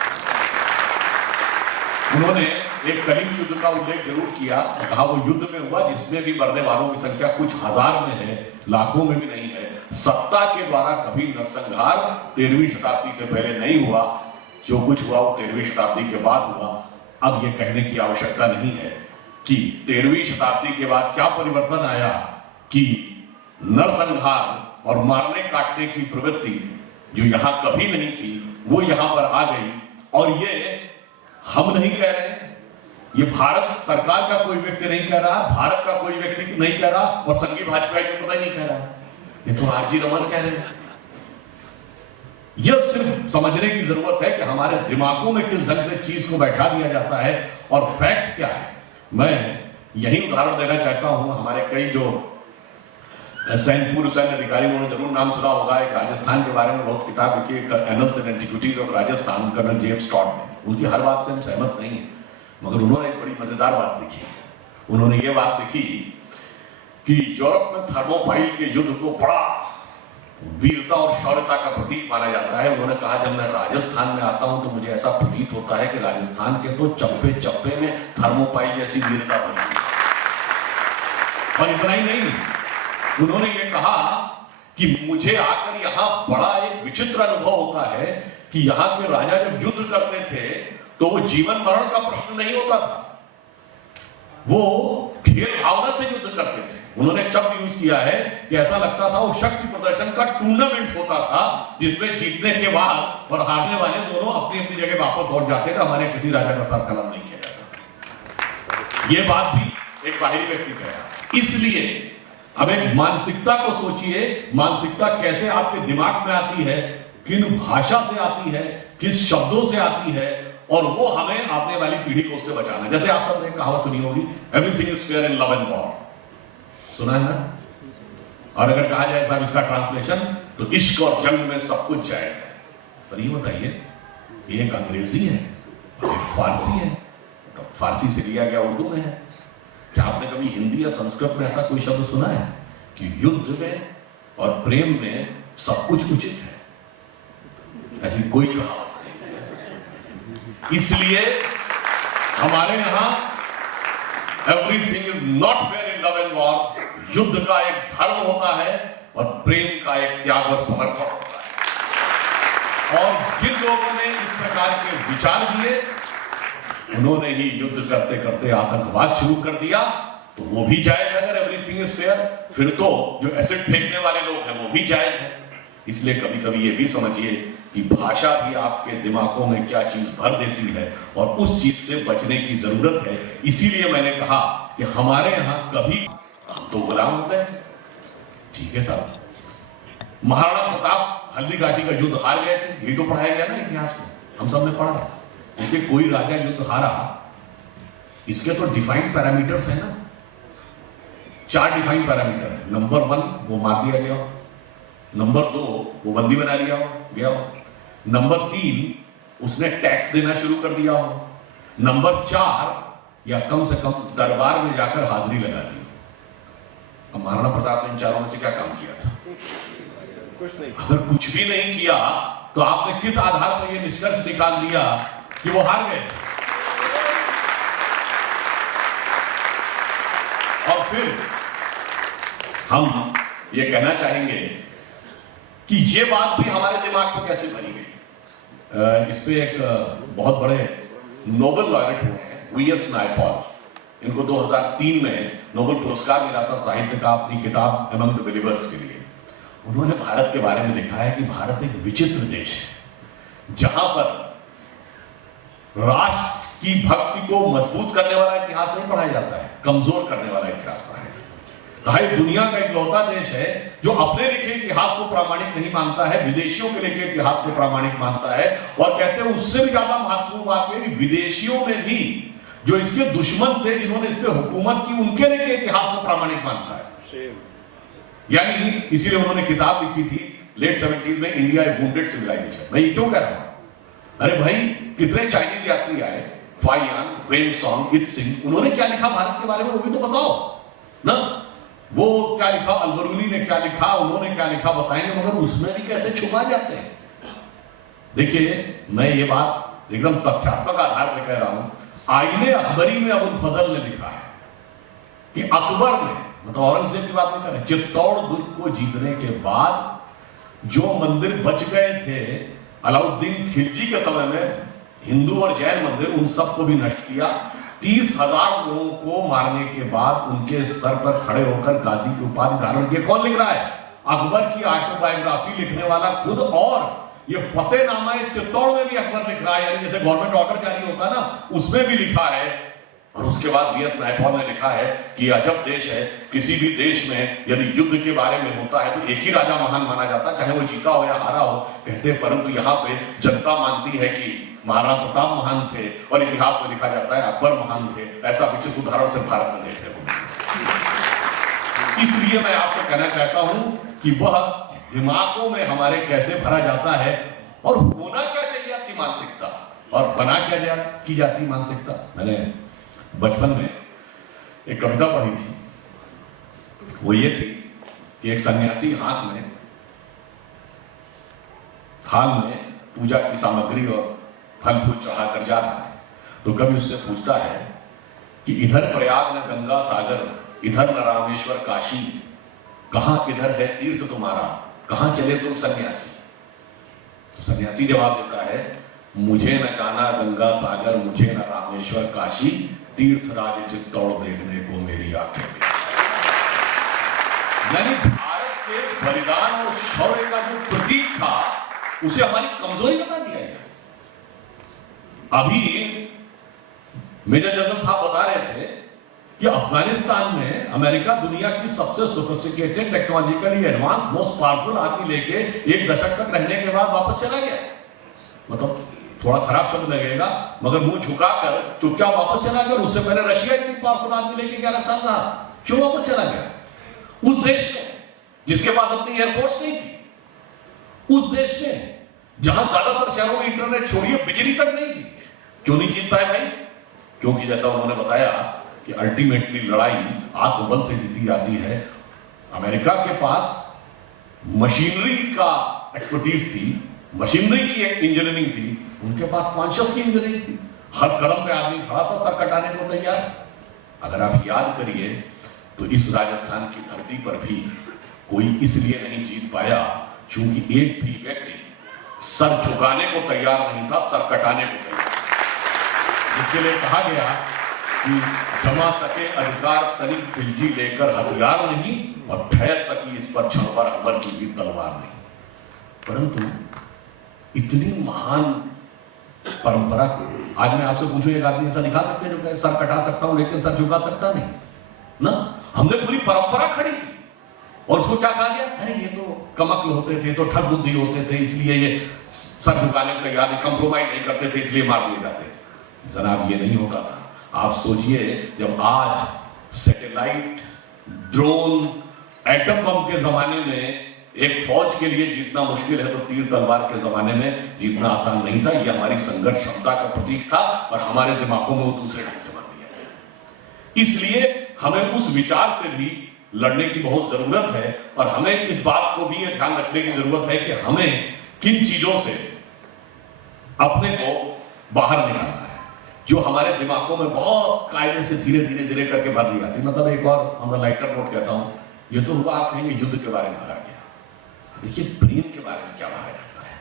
उन्होंने एक कलिंग युद्ध का उल्लेख जरूर किया और कहा वो युद्ध में हुआ जिसमें भी मरने वालों की संख्या कुछ हजार में है, लाखों में भी नहीं है। सत्ता के द्वारा कभी नरसंहार 13वीं शताब्दी से पहले नहीं हुआ, जो कुछ हुआ वो 13वीं शताब्दी के बाद हुआ। अब ये कहने की आवश्यकता नहीं है कि 13वीं शताब्दी के बाद क्या परिवर्तन आया कि नरसंहार और मारने काटने की प्रवृत्ति जो यहां कभी नहीं थी वो यहां पर आ गई। और ये हम नहीं कह रहे हैं, ये भारत सरकार का कोई व्यक्ति नहीं कह रहा, भारत का कोई व्यक्ति नहीं कह रहा, और संघीय भाजपा को पता नहीं कह रहा, ये तो RG रमल कह रहे हैं। यह सिर्फ समझने की जरूरत है कि हमारे दिमागों में किस ढंग से चीज को बैठा दिया जाता है और फैक्ट क्या है। मैं यही उदाहरण देना चाहता हूं। हमारे कई जो पूर्व सैन्य अधिकारी, उन्होंने जरूर नाम सुना होगा, एक राजस्थान के बारे में बहुत किताब लिखी है, annals and antiquities of Rajasthan, colonel James Tod ने। उनकी हर बात से हम सहमत नहीं है, मगर उन्होंने एक बड़ी मजेदार बात लिखी। उन्होंने ये बात लिखी कि यूरोप में थर्मोपाइल के युद्ध को बड़ा वीरता और शौर्यता का प्रतीक माना जाता है। उन्होंने कहा जब मैं राजस्थान में आता हूं तो मुझे ऐसा प्रतीत होता है कि राजस्थान के तो चप्पे चप्पे में थर्मोपाइल जैसी वीरता बनी है। और इतना ही नहीं, उन्होंने ये कहा कि मुझे आकर यहां बड़ा एक विचित्र अनुभव होता है कि यहां के राजा जब युद्ध करते थे तो वो जीवन मरण का प्रश्न नहीं होता था, वो खेल भावना से युद्ध करते थे। उन्होंने एक शब्द यूज किया है कि ऐसा लगता था वो शक्ति प्रदर्शन का टूर्नामेंट होता था जिसमें जीतने के बाद और हारने वाले दोनों अपनी अपनी जगह वापस लौट जाते थे, हमारे किसी राजा का सर कलम नहीं किया जाता। ये बात भी एक बाहरी व्यक्ति कह रहा। इसलिए अब एक मानसिकता को सोचिए, मानसिकता कैसे आपके दिमाग में आती है, किन भाषा से आती है, किस शब्दों से आती है, और वो हमें आने वाली पीढ़ी को उससे बचाना है। जैसे आप सबने कहावत सुनी होगी, everything is fair in love and war, सुना है ना? और अगर कहा जाए साहब इसका ट्रांसलेशन, तो इश्क और जंग में सब कुछ जायज है। पर ये बताइए, एक अंग्रेजी है और एक फारसी है, तो फारसी से लिया गया उर्दू में है। क्या आपने कभी हिंदी या संस्कृत में ऐसा कोई शब्द सुना है कि युद्ध में और प्रेम में सब कुछ उचित है? ऐसी कोई कहावत नहीं है। इसलिए हमारे यहां everything is not fair in love and war, युद्ध का एक धर्म होता है और प्रेम का एक त्याग और समर्पण होता है। और जिन लोगों ने इस प्रकार के विचार दिए, उन्होंने ही युद्ध करते करते आतंकवाद शुरू कर दिया, तो वो भी जायज है। अगर एवरीथिंग इज फेयर, फिर तो जो एसिड फेंकने वाले लोग हैं वो भी जायज है। इसलिए कभी कभी ये भी समझिए कि भाषा भी आपके दिमागों में क्या चीज भर देती है और उस चीज से बचने की जरूरत है। इसीलिए मैंने कहा कि हमारे यहां कभी हम तो गुलाम हो गए, ठीक है साहब। महाराणा प्रताप हल्दी घाटी का युद्ध हार गए थे, ये तो पढ़ाया गया ना इतिहास में, हम सब ने पढ़ा। देखिए कोई राजा युद्ध हारा, इसके तो डिफाइंड पैरामीटर्स है ना, 4 डिफाइंड पैरामीटर है। नंबर 1 वो मार दिया गया, नंबर 2 वो बंदी बना लिया गया, नंबर 3 उसने टैक्स देना शुरू कर दिया हो, नंबर 4 या कम से कम दरबार में जाकर हाजिरी लगा दी। अब महाराणा प्रताप ने इन चारों में से क्या काम किया था? कुछ नहीं। अगर कुछ भी नहीं किया तो आपने किस आधार पर यह निष्कर्ष निकाल लिया कि वो हार गए? फिर हम ये कहना चाहेंगे कि ये बात भी हमारे दिमाग में कैसे भरी गई। इस पे एक बहुत बड़े नोबेल लॉरेट हुए हैं, वीएस नायपॉल। इनको 2003 में नोबेल पुरस्कार मिला था साहित्य का अपनी किताब अमंग द बिलीवर्स के लिए। उन्होंने भारत के बारे में लिखा है कि भारत एक विचित्र देश है जहां पर राष्ट्र की भक्ति को मजबूत करने वाला इतिहास नहीं पढ़ाया जाता है, कमजोर करने वाला इतिहास पढ़ाया जाता है। दुनिया का इकलौता देश है जो अपने लिखे इतिहास को प्रामाणिक नहीं मानता है, विदेशियों के लिखे इतिहास को प्रामाणिक मानता है। और कहते हैं उससे भी ज्यादा महत्वपूर्ण बात है कि विदेशियों में भी जो इसके दुश्मन थे, जिन्होंने इस पर हुकूमत की, उनके लिखे इतिहास को प्रामाणिक मानता है। यानी इसीलिए उन्होंने किताब लिखी थी लेट 70s में, इंडिया ए वुंडेड सिविलाइजेशन। मैं ये क्यों कह रहा हूं? अरे भाई, कितने चाइनीज यात्री आए, फाइयान, वेनसॉन्ग, इत्सिंग, उन्होंने क्या लिखा भारत के बारे में वो भी तो बताओ ना। वो क्या लिखा, अलबरूनी ने क्या लिखा, उन्होंने क्या लिखा बताएंगे, मगर उसमें भी कैसे छुपा जाते हैं। देखिए, मैं ये बात एकदम तथ्यात्मक आधार पर कह रहा हूं। आईने अकबरी में अबुल फजल ने लिखा है कि अकबर ने, मतलब औरंगजेब की बात नहीं करें, चित्तौड़ दुर्ग को जीतने के बाद जो मंदिर बच गए थे अलाउद्दीन खिलजी के समय में, हिंदू और जैन मंदिर, उन सबको भी नष्ट किया। 30,000 लोगों को मारने के बाद उनके सर पर खड़े होकर गाजी की उपाधि धारण किए। कौन लिख रहा है? अकबर की ऑटोबायोग्राफी लिखने वाला खुद। और ये फतेहनामा चित्तौड़ में भी अकबर लिख रहा है, यानी जैसे गवर्नमेंट ऑर्डर जारी होता है ना, उसमें भी लिखा है। और उसके बाद वीएस नायपॉल ने लिखा है कि अजब देश है, किसी भी देश में यदि युद्ध के बारे में होता है तो एक ही राजा महान माना जाता, चाहे वो जीता हो या हारा हो। कहते हैं परंतु यहाँ पे जनता मानती है कि महाराणा प्रताप महान थे, और इतिहास में लिखा जाता है अकबर महान थे। ऐसा विचित्र उदाहरण से भारत में देखने को मिला। इसलिए मैं आपसे कहना चाहता हूं कि वह दिमागों में हमारे कैसे भरा जाता है, और होना क्या चाहिए थी मानसिकता, और बना क्या की जाती मानसिकता। मैंने बचपन में एक कविता पढ़ी थी, वो ये थी कि एक सन्यासी हाथ में थाल में पूजा की सामग्री और फल फूल चढ़ाकर जा रहा है। तो कवि उससे पूछता है कि इधर प्रयाग न गंगा सागर, इधर न रामेश्वर काशी, कहां किधर है तीर्थ तुम्हारा, कहां चले तुम सन्यासी। तो सन्यासी जवाब देता है, मुझे न जाना गंगा सागर, मुझे न रामेश्वर काशी, तीर्थ राज चित्तौड़ देखने को मेरी आंखें। यानी भारत के बलिदान और शौर्य का जो प्रतीक था, उसे हमारी कमजोरी बता दिया गया। अभी मेजर जनरल साहब बता रहे थे कि अफगानिस्तान में अमेरिका दुनिया की सबसे sophisticated, technologically advance, most powerful army लेके 1 दशक तक रहने के बाद वापस चला गया। मतलब थोड़ा खराब शब्द लगेगा, मगर मुंह झुकाकर चुपचाप वापस चला गया। और उससे पहले रशिया इतनी पावरफुल आर्मी लेके 11 साल रहा, क्यों वापस चला गया? उस देश में जिसके पास अपनी एयरफोर्स नहीं थी, उस देश में जहां ज्यादातर शहरों में इंटरनेट छोड़िए बिजली तक नहीं थी, क्यों नहीं जीत पाए भाई? क्योंकि जैसा उन्होंने बताया कि अल्टीमेटली लड़ाई आत्मबल से जीती जाती है। अमेरिका के पास मशीनरी का एक्सपर्टीज थी, मशीनरी की इंजीनियरिंग थी, उनके पास कॉन्शियस की इंजीनियरिंग थी। हर कदम पे आदमी खड़ा था सर कटाने को तैयार। अगर आप याद करिए तो इस राजस्थान की धरती पर भी कोई इसलिए नहीं जीत पाया क्योंकि एक भी व्यक्ति सर झुकाने को तैयार नहीं था, सर कटाने को तैयार। इसके लिए कहा गया कि जमा सके अधिकार तरी खिलजी लेकर हथियार नहीं, और ठहर सकी इस पर क्षण भर अकबर की भी तलवार नहीं। परंतु इतनी महान परंपरा को आज मैं आपसे पूछूं, एक आदमी ऐसा दिखा सकते हैं जो कहे सर कटा सकता हूं लेकिन सर झुका सकता नहीं ना? हमने पूरी परंपरा खड़ी की, और उसको क्या कहा गया? अरे ये तो कमक्ल होते थे, तो ठग बुद्धि होते थे, इसलिए ये सर झुकाने को तैयार नहीं, कंप्रोमाइज नहीं करते थे, इसलिए मार दिए जाते थे। जनाब, ये नहीं होता था। आप सोचिए, जब आज सैटेलाइट, ड्रोन, एटम बम के जमाने में एक फौज के लिए जीतना मुश्किल है, तो तीर तलवार के जमाने में जीतना आसान नहीं था। यह हमारी संघर्ष क्षमता का प्रतीक था, और हमारे दिमागों में वो दूसरे ढंग से बन गया। इसलिए हमें उस विचार से भी लड़ने की बहुत जरूरत है, और हमें इस बात को भी ध्यान रखने की जरूरत है कि हमें किन चीजों से अपने को बाहर निकालना है, जो हमारे दिमागों में बहुत कायदे से धीरे धीरे धीरे करके भर दी जाती। मतलब एक और मैं लाइटर नोट कहता हूं, ये तो हुआ आप कहेंगे युद्ध के बारे में भरा गया, देखिए प्रेम के बारे में क्या भरा जाता है।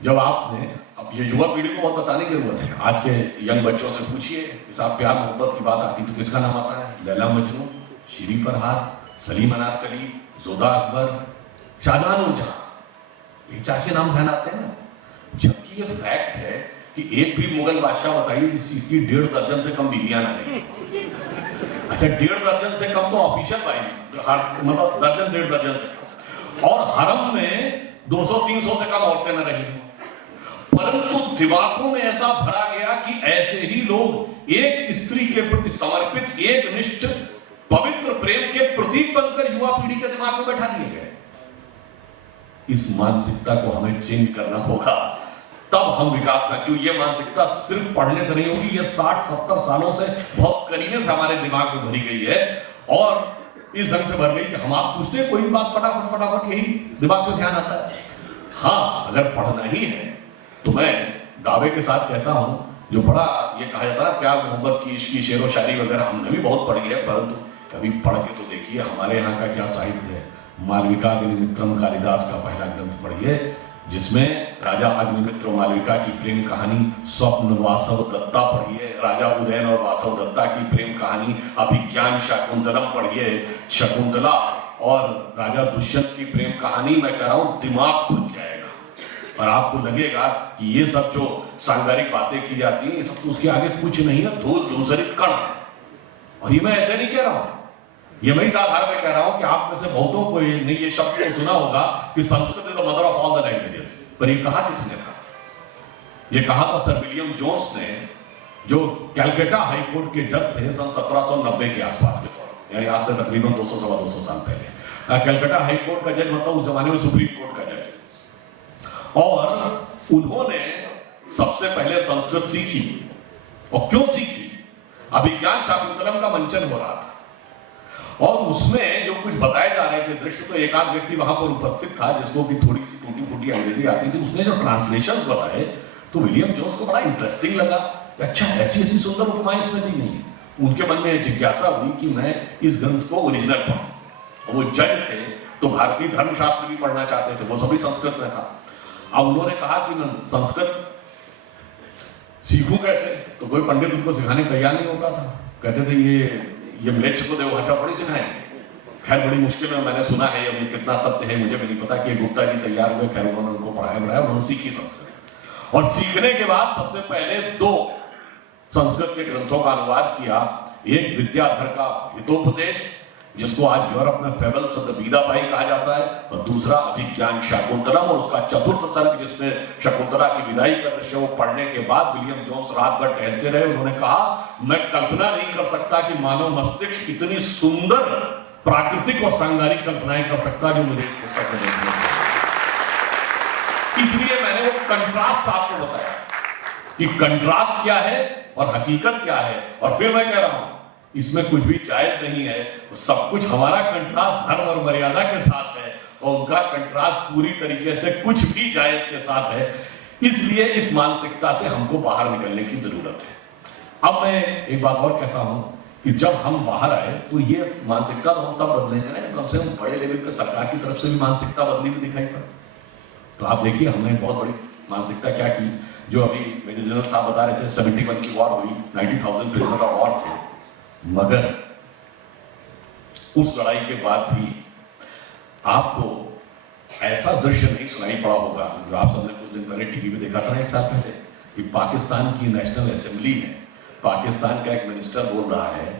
जब आपने, अब ये युवा पीढ़ी को बहुत बताने की जरूरत है, आज के यंग बच्चों से पूछिए कि साहब प्यार मोहब्बत की बात आती तो किसका नाम आता है? लैला मजनू, शीरी फरहाद, सलीम अनारकली, जोधा अकबर, शाहजहां नूरजहां, ये चाचे नाम ध्यान आते हैं ना। जबकि ये फैक्ट है कि एक भी मुगल बादशाह बताइए जिसकी 1.5 दर्जन से कम बीवियां ना रही। अच्छा 1.5 दर्जन से कम तो ऑफिशियल भाई, मतलब दर्जन 1.5 दर्जन से कम, और हरम में 200-300 से कम औरतें न रही। परंतु दिमागों में ऐसा भरा गया कि ऐसे ही लोग एक स्त्री के प्रति समर्पित, एक निष्ठ पवित्र प्रेम के प्रतीक बनकर युवा पीढ़ी के दिमाग में बैठा दिए गए। इस मानसिकता को हमें चेंज करना होगा, तब हम विकास में, क्यों ये मानसिकता सिर्फ पढ़ने से नहीं होगी, ये 60-70 सालों से बहुत करीने से हमारे दिमाग में भरी गई है और इस ढंग से भर गई कि हम आप पूछते हैं कोई बात फटाफट यही दिमाग में ध्यान आता है। हाँ, अगर पढ़ना ही है तो मैं दावे के साथ कहता हूं, जो बड़ा ये कहा जाता है प्यार मोहब्बत की, इसकी शेरो शायरी वगैरह हमने भी बहुत पढ़ी है, परंतु कभी पढ़ के तो देखिए हमारे यहाँ का क्या साहित्य है। मालविका अग्निमित्रम कालिदास का पहला ग्रंथ पढ़िए, जिसमें राजा अग्निमित्र और मालविका की प्रेम कहानी, स्वप्न वासव दत्ता पढ़िए, राजा उदयन और वासव दत्ता की प्रेम कहानी, अभिज्ञान शाकुंतलम पढ़िए, शकुंतला और राजा दुष्यंत की प्रेम कहानी। मैं कह रहा हूं दिमाग खुल जाएगा और आपको लगेगा कि ये सब जो सांगारिक बातें की जाती हैं, ये सब तो उसके आगे कुछ नहीं है, धूल धूसरित कण है। और ये मैं ऐसे नहीं कह रहा हूं, ये मैं इस आधार में कह रहा हूं कि आप में से बहुतों को ने ये शब्द को सुना होगा कि Sanskrit is the mother of all the languages. पर ये कहा किसने था? ये कहा था सर विलियम जोन्स ने, जो कैलकाटा हाई कोर्ट के जज थे सन 1790 के आसपास के दौरान, यानी आज से तकरीबन 200-250 साल पहले। कैलकाटा हाई कोर्ट का जज मतलब उस जमाने में सुप्रीम कोर्ट का जज, और उन्होंने सबसे पहले संस्कृत सीखी। और क्यों सीखी? अभिज्ञान शाकुंतलम का मंचन हो रहा था और उसमें जो कुछ बताए जा रहे थे दृश्य, तो एक आध व्यक्ति वहां पर उपस्थित था जिसको कि थोड़ी सी टूटी फूटी अंग्रेजी आती थी। उसने जो ट्रांसलेशंस बताए तो विलियम जोन्स को बड़ा इंटरेस्टिंग लगा। अच्छा, ऐसी ऐसी सुंदर उपमाएं इसमें दी गई है। उनके मन में जिज्ञासा हुई कि मैं इस ग्रंथ को ओरिजिनल पढ़ूं। वो जज थे तो भारतीय धर्मशास्त्र भी पढ़ना चाहते थे, वो सभी संस्कृत में था। अब उन्होंने कहा कि मैं संस्कृत सीखूं कैसे? तो कोई पंडित उनको सिखाने तैयार नहीं होता था। कहते थे ये म्लेच्छ को देवभाषा थोड़ी सिखाएंगे। खैर बड़ी मुश्किल में, मैंने सुना है, अब ये कितना सत्य है मुझे भी नहीं पता, कि गुप्ता जी तैयार हुए। खैर उन्होंने उनको पढ़ाया, उन्होंने सीखी संस्कृत। और सीखने के बाद सबसे पहले 2 संस्कृत के ग्रंथों का अनुवाद किया। एक विद्याधर का हितोपदेश, जिसको आज यूरोप में फेबल्स ऑफ द बीदाबाई कहा जाता है, और दूसरा अभिज्ञान शाकुंतलम और उसका 4th सर्ग जिसमें शकुंतला की विदाई का दृश्य। वो पढ़ने के बाद विलियम जोन्स रात भर टहलते रहे। उन्होंने कहा मैं कल्पना नहीं कर सकता कि मानव मस्तिष्क इतनी सुंदर प्राकृतिक और सांगारिक कल्पनाएं कर सकता जो मुझे इस पुस्तक में देखने को। इसलिए मैंने वो कंट्रास्ट आपको बताया कि कंट्रास्ट क्या है और हकीकत क्या है। और फिर मैं कह रहा हूं इसमें कुछ भी जायज नहीं है, सब कुछ हमारा कंट्रास्ट धर्म और मर्यादा के साथ है और उनका कंट्रास्ट पूरी तरीके से कुछ भी जायज के साथ है। इसलिए इस मानसिकता से हमको बाहर निकलने की जरूरत है। अब मैं एक बात और कहता हूं कि जब हम बाहर आए तो ये मानसिकता तो हम तब बदलेंगे ना, कम से कम बड़े लेवल पे सरकार की तरफ से भी मानसिकता बदली हुई दिखाई पड़े। तो आप देखिए हमने बहुत बड़ी मानसिकता क्या की। जो अभी मेजर जनरल साहब बता रहे थे 71 की वॉर हुई, 90,000 प्रिजनर ऑफ वॉर थे, मगर उस लड़ाई के बाद भी आपको ऐसा दृश्य नहीं सुनाई पड़ा होगा जो आप सबने कुछ दिन पहले टीवी पे देखा था, 1 साल पहले, कि पाकिस्तान की नेशनल असेंबली में पाकिस्तान का एक मिनिस्टर बोल रहा है,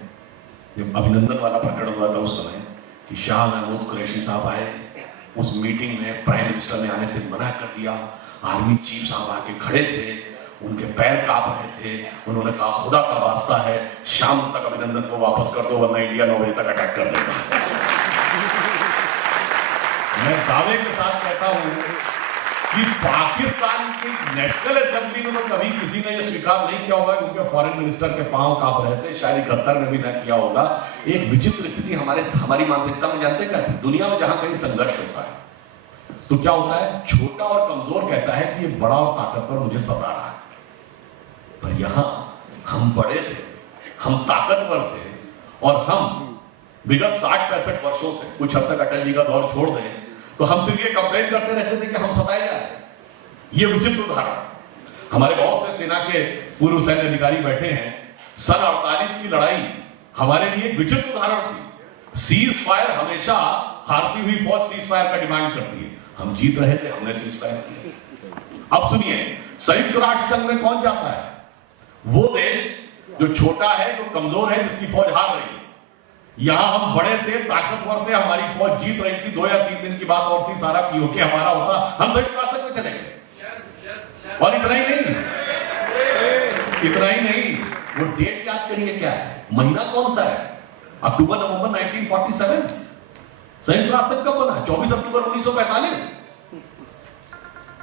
जब अभिनंदन वाला प्रकरण हुआ था उस समय, कि शाह महमूद कुरैशी साहब आए, उस मीटिंग में प्राइम मिनिस्टर ने आने से मना कर दिया। आर्मी चीफ साहब आके खड़े थे, उनके पैर कांप रहे थे। उन्होंने कहा खुदा का वास्ता है शाम तक अभिनंदन को वापस कर दो वरना इंडिया 9 बजे तक अटैक कर देगा। मैं दावे के साथ कहता हूं कि पाकिस्तान की नेशनल असेंबली में तो कभी किसी ने यह स्वीकार नहीं किया होगा कि उनके फॉरेन मिनिस्टर के पांव कांप रहे थे, शायद 71 में भी ना किया होगा। एक विचित्र स्थिति हमारी मानसिकता में जानते क्या है? दुनिया में जहां कहीं संघर्ष होता है तो क्या होता है, छोटा और कमजोर कहता है कि ये बड़ा और ताकतवर मुझे सता रहा है। पर यहां हम बड़े थे, हम ताकतवर थे, और हम विगत 60-65 वर्षों से, कुछ हद तक अटल जी का दौर छोड़ दें, तो हम सिर्फ ये कंप्लेन करते रहते थे कि हम सताए जा रहे हैं। ये विचित्र उदाहरण, हमारे बहुत से सेना के पूर्व सैन्य अधिकारी बैठे हैं। सन 48 की लड़ाई हमारे लिए एक विचित्र उदाहरण थी। सीज फायर, हमेशा हारती हुई फौज सीज फायर का डिमांड करती है, हम जीत रहे थे, हमने सीज फायर किया। अब सुनिए, संयुक्त राष्ट्र संघ में कौन जाता है? वो देश जो छोटा है, जो कमजोर है, जिसकी फौज हार रही है। यहां हम बड़े थे, ताकतवर थे, हमारी फौज जीत रही थी, 2 या 3 दिन की बात और थी, सारा पीओके हमारा होता, हम संयुक्त राष्ट्र संघ में चले गए। और इतना ही नहीं, वो डेट याद करिए क्या है, महीना कौन सा है? अक्टूबर-नवंबर 1947। संयुक्त राष्ट्र संघ कब बना? 24 अक्टूबर 1945।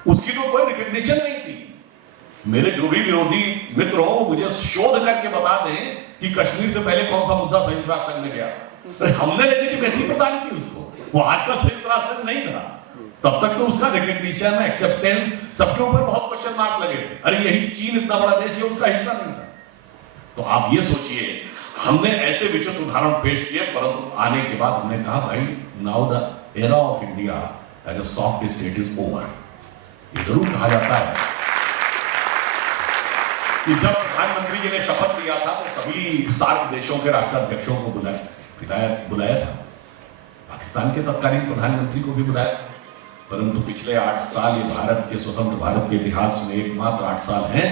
उसकी तो कोई रिकॉग्निशन नहीं थी। मेरे जो भी विरोधी मित्र हो, मुझे शोध करके बता दें कि कश्मीर से पहले कौन सा मुद्दा संयुक्त राष्ट्र संघ में गया था। हमने लेजिटिमेसी प्रदान की उसको, वो आज का संयुक्त राष्ट्र संघ नहीं था। तब तक तो उसका रिकॉग्निशन, एक्सेप्टेंस, सबके ऊपर बहुत क्वेश्चन मार्क लगे थे। अरे यही चीन इतना बड़ा देश, ये उसका हिस्सा नहीं था। तो आप ये सोचिए, हमने ऐसे विचित्र उदाहरण पेश किए, परंतु आने के बाद हमने कहा भाई, now the era of India as a soft state is over. ये जरूर कहा जाता है कि जब प्रधानमंत्री जी ने शपथ लिया था तो सभी सार्क देशों के राष्ट्राध्यक्षों को बुलाया था, पाकिस्तान के तत्कालीन प्रधानमंत्री को भी बुलाया था। परंतु पिछले 8 साल, ये भारत के, स्वतंत्र भारत के इतिहास में एकमात्र 8 साल हैं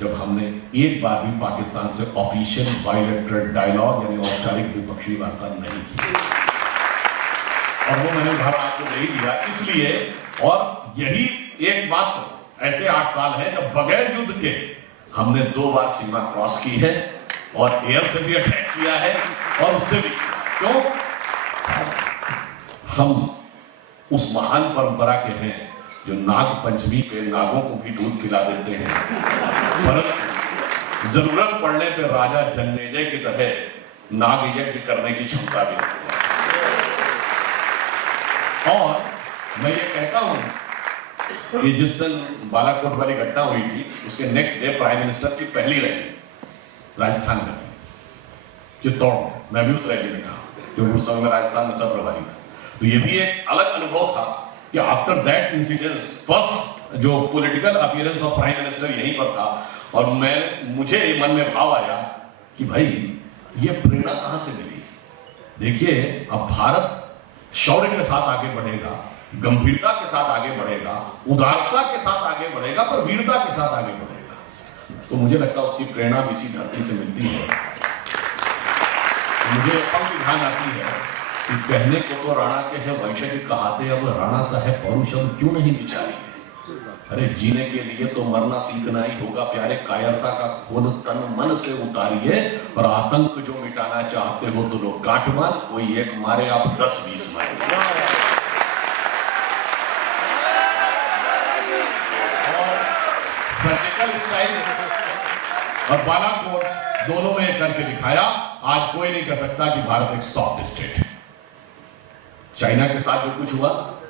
जब हमने एक बार भी पाकिस्तान से ऑफिशियल बायलैटरल डायलॉग, यानी औपचारिक द्विपक्षीय वार्ता नहीं की। और वो मैंने उदाहरण आपको दे ही दिया इसलिए। और यही एकमात्र ऐसे 8 साल हैं जब बगैर युद्ध के हमने 2 बार सीमा क्रॉस की है, और एयर से भी अटैक किया है, और उससे भी। क्यों? हम उस महान परंपरा के हैं जो नाग पंचमी पे नागों को भी दूध पिला देते हैं, परंतु जरूरत पड़ने पे राजा जन्मेजय की तरह नाग यज्ञ करने की क्षमता भी होती है। और मैं ये कहता हूं कि जिस दिन बालाकोट वाली घटना हुई थी, उसके नेक्स्ट डे प्राइम मिनिस्टर की पहली रैली राजस्थान में थी, चित्तौड़ में। मैं भी उस रैली में था, क्योंकि उस समय राजस्थान में सब प्रभारी था। तो ये भी एक अलग अनुभव था कि आफ्टर दैट इंसिडेंस, फर्स्ट जो political appearance of prime minister यहीं पर था, और मुझे मन में भाव आया कि भाई ये प्रेरणा कहां से मिली। देखिए, अब भारत शौर्य के साथ आगे बढ़ेगा, गंभीरता के साथ आगे बढ़ेगा, उदारता के साथ आगे बढ़ेगा, पर वीरता के साथ आगे बढ़ेगा। तो मुझे लगता है उसकी प्रेरणा भी इसी धरती से मिलती है। मुझे पंक्ति ध्यान आती है कि कहने को तो राणा के है वंशज कहाते, अब राणा साहेब पौरुषम क्यों नहीं विचारी। अरे जीने के लिए तो मरना सीखना ही होगा प्यारे, कायरता का खोद तन मन से उतारिए, और आतंक जो मिटाना चाहते हो तो लोग काट मार, कोई एक मारे आप 10-20 मारे। सर्जिकल स्ट्राइक और बालाकोट दोनों में करके दिखाया। आज कोई नहीं कह सकता कि भारत एक सॉफ्ट स्टेट है। चाइना के साथ जो कुछ हुआ,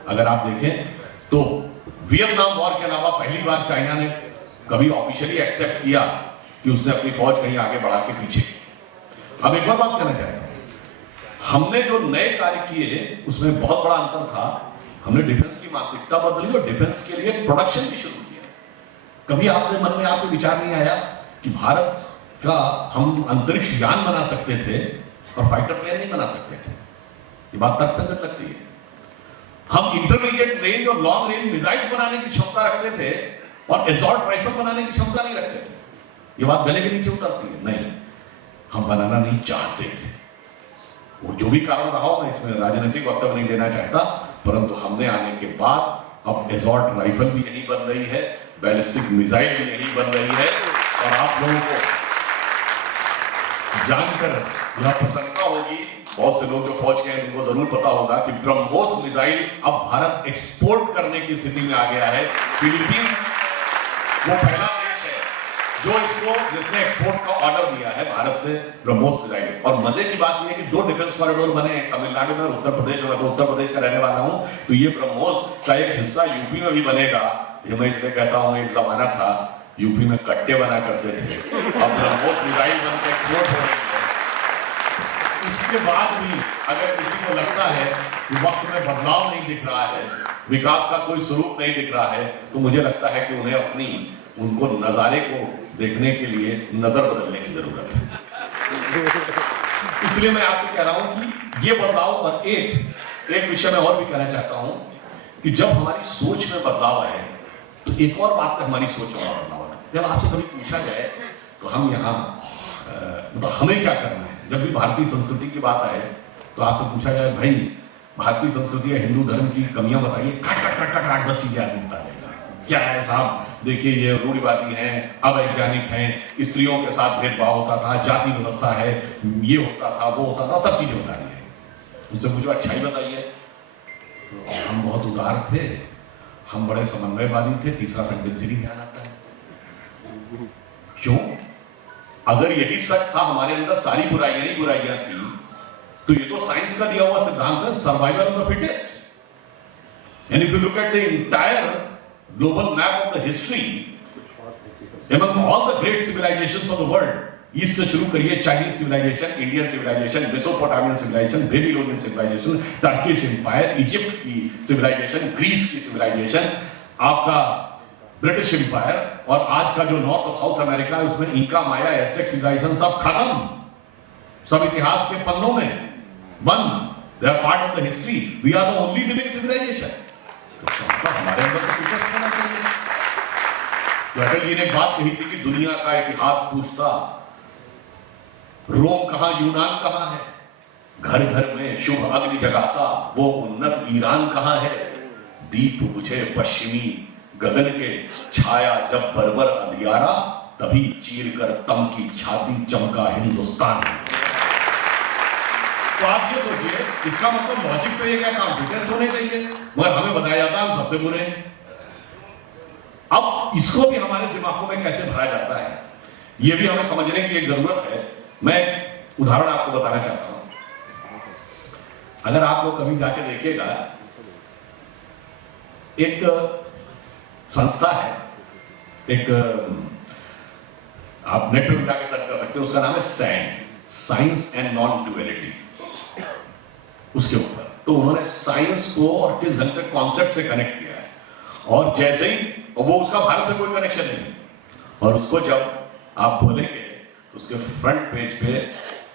अगर आप देखें तो वियतनाम वॉर के अलावा पहली बार चाइना ने कभी ऑफिशियली एक्सेप्ट किया कि उसने अपनी फौज कहीं आगे बढ़ा के पीछे। अब एक और बात कहना चाहता हूं, हमने जो नए कार्य किए उसमें बहुत बड़ा अंतर था। हमने डिफेंस की मानसिकता बदली और डिफेंस के लिए प्रोडक्शन भी शुरू किया। कभी आपके मन में आपको विचार नहीं आया कि भारत का हम अंतरिक्ष यान बना सकते थे और फाइटर प्लेन नहीं बना सकते थे? ये बात तर्कसंगत लगती है। हम इंटरमीडिएट रेंज और लॉन्ग रेंज मिसाइल्स बनाने की क्षमता रखते थे और असॉल्ट राइफल बनाने की क्षमता नहीं रखते थे। ये बात गले के नीचे उतरती है। नहीं, हम बनाना नहीं चाहते थे। वो जो भी कारण रहा हो, मैं इसमें राजनीतिक वक्तव्य नहीं देना चाहता, परंतु हमने आने के बाद अब असॉल्ट राइफल भी यही बन रही है, बैलिस्टिक मिसाइल भी यही बन रही है। और आप लोगों को जानकर यह प्रसन्नता होगी, बहुत से लोग जो फौज के हैं उनको जरूर पता होगा कि ब्रह्मोस मिसाइल अब भारत एक्सपोर्ट करने की स्थिति में आ गया है। फिलीपींस वो पहला देश है जो जिसने एक्सपोर्ट का ऑर्डर दिया है भारत से ब्रह्मोस मिसाइल। और मजे की बात यह है कि 2 डिफेंस कॉरिडोर बने हैं, तमिलनाडु में और उत्तर प्रदेश में। तो उत्तर प्रदेश का रहने वाला हूं, तो ये ब्रह्मोस का एक हिस्सा यूपी में भी बनेगा। ये मैं इसलिए कहता हूं, एक जमाना था यूपी में कट्टे बना करते थे, अब ब्रह्मोस मिसाइल बन के एक्सपोर्ट हो रही है। उसके बाद भी अगर किसी को लगता है कि वक्त में बदलाव नहीं दिख रहा है, विकास का कोई स्वरूप नहीं दिख रहा है, तो मुझे लगता है कि उन्हें उनको नजारे को देखने के लिए नजर बदलने की जरूरत है। इसलिए मैं आपसे कह रहा हूं कि ये बदलाव, और एक विषय मैं और भी कहना चाहता हूं कि जब हमारी सोच में बदलाव आए तो एक और बात पे हमारी सोच में बदलाव आए। जब आपसे कभी पूछा जाए तो हम यहाँ मतलब हमें क्या करना है, जब भी भारतीय संस्कृति की बात आए तो आपसे पूछा जाए भाई भारतीय संस्कृति या हिंदू धर्म की कमियां बताइए, खट 10 चीजें आदमी बता देगा। क्या है साहब, देखिए ये रूढ़िवादी हैं, अवैज्ञानिक हैं, स्त्रियों के साथ भेदभाव होता था, जाति व्यवस्था है, ये होता था, वो होता था, सब चीजें बता रही है। उनसे पूछो अच्छाई बताइए, तो हम बहुत उदार थे, हम बड़े समन्वयवादी थे, तीसरा सेंटेंस ही ध्यान आता है। क्यों? अगर यही सच था, हमारे अंदर सारी बुराइयां ही बुराइयां थी, तो ये तो साइंस का दिया हुआ सिद्धांत है, survival of the fittest. And if you look at the entire global map of the history, among all the great civilizations of the world, east से शुरू करिए, Chinese civilization, Indian civilization, Mesopotamian civilization, Babylonian civilization, Turkish empire, Egypt की civilization, Greece की civilization, आपका British empire, और आज का जो नॉर्थ और साउथ अमेरिका है उसमें इंका, माया, एस्टेक सिविलाइजेशन सब खत्म, सब इतिहास के पन्नों में बंद। They are part of the history, we are the only living civilization. तो हमारे अंदर तो फिटनेस होना चाहिए। तो अटल जी ने एक बात कही थी कि दुनिया का इतिहास पूछता रोम कहां, यूनान कहां है, घर घर में शुभ अग्नि जगाता वो उन्नत ईरान कहां है, दीप बुझे पश्चिमी गगन के, छाया जब बर्बर अंधियारा, तभी चीर कर तम की छाती चमका हिंदुस्तान। तो आप ये सोचिए, इसका मतलब लॉजिक पे ये क्या काम फिटनेस होने चाहिए, मगर हमें बताया जाता है हम सबसे बुरे हैं। अब इसको भी हमारे दिमागों में कैसे भरा जाता है, ये भी हमें समझने की एक जरूरत है। मैं एक उदाहरण आपको बताना चाहता हूं। अगर आप लोग कभी जाके देखिएगा, एक संस्था है, एक आप नेट पे जाके सर्च कर सकते हो, उसका नाम है sand, science and non duality. उसके ऊपर तो उन्होंने साइंस को और किस ढंग से कॉन्सेप्ट से कनेक्ट किया है, और जैसे ही वो उसका भारत से कोई कनेक्शन नहीं, और उसको जब आप खोलेंगे तो उसके फ्रंट पेज पे,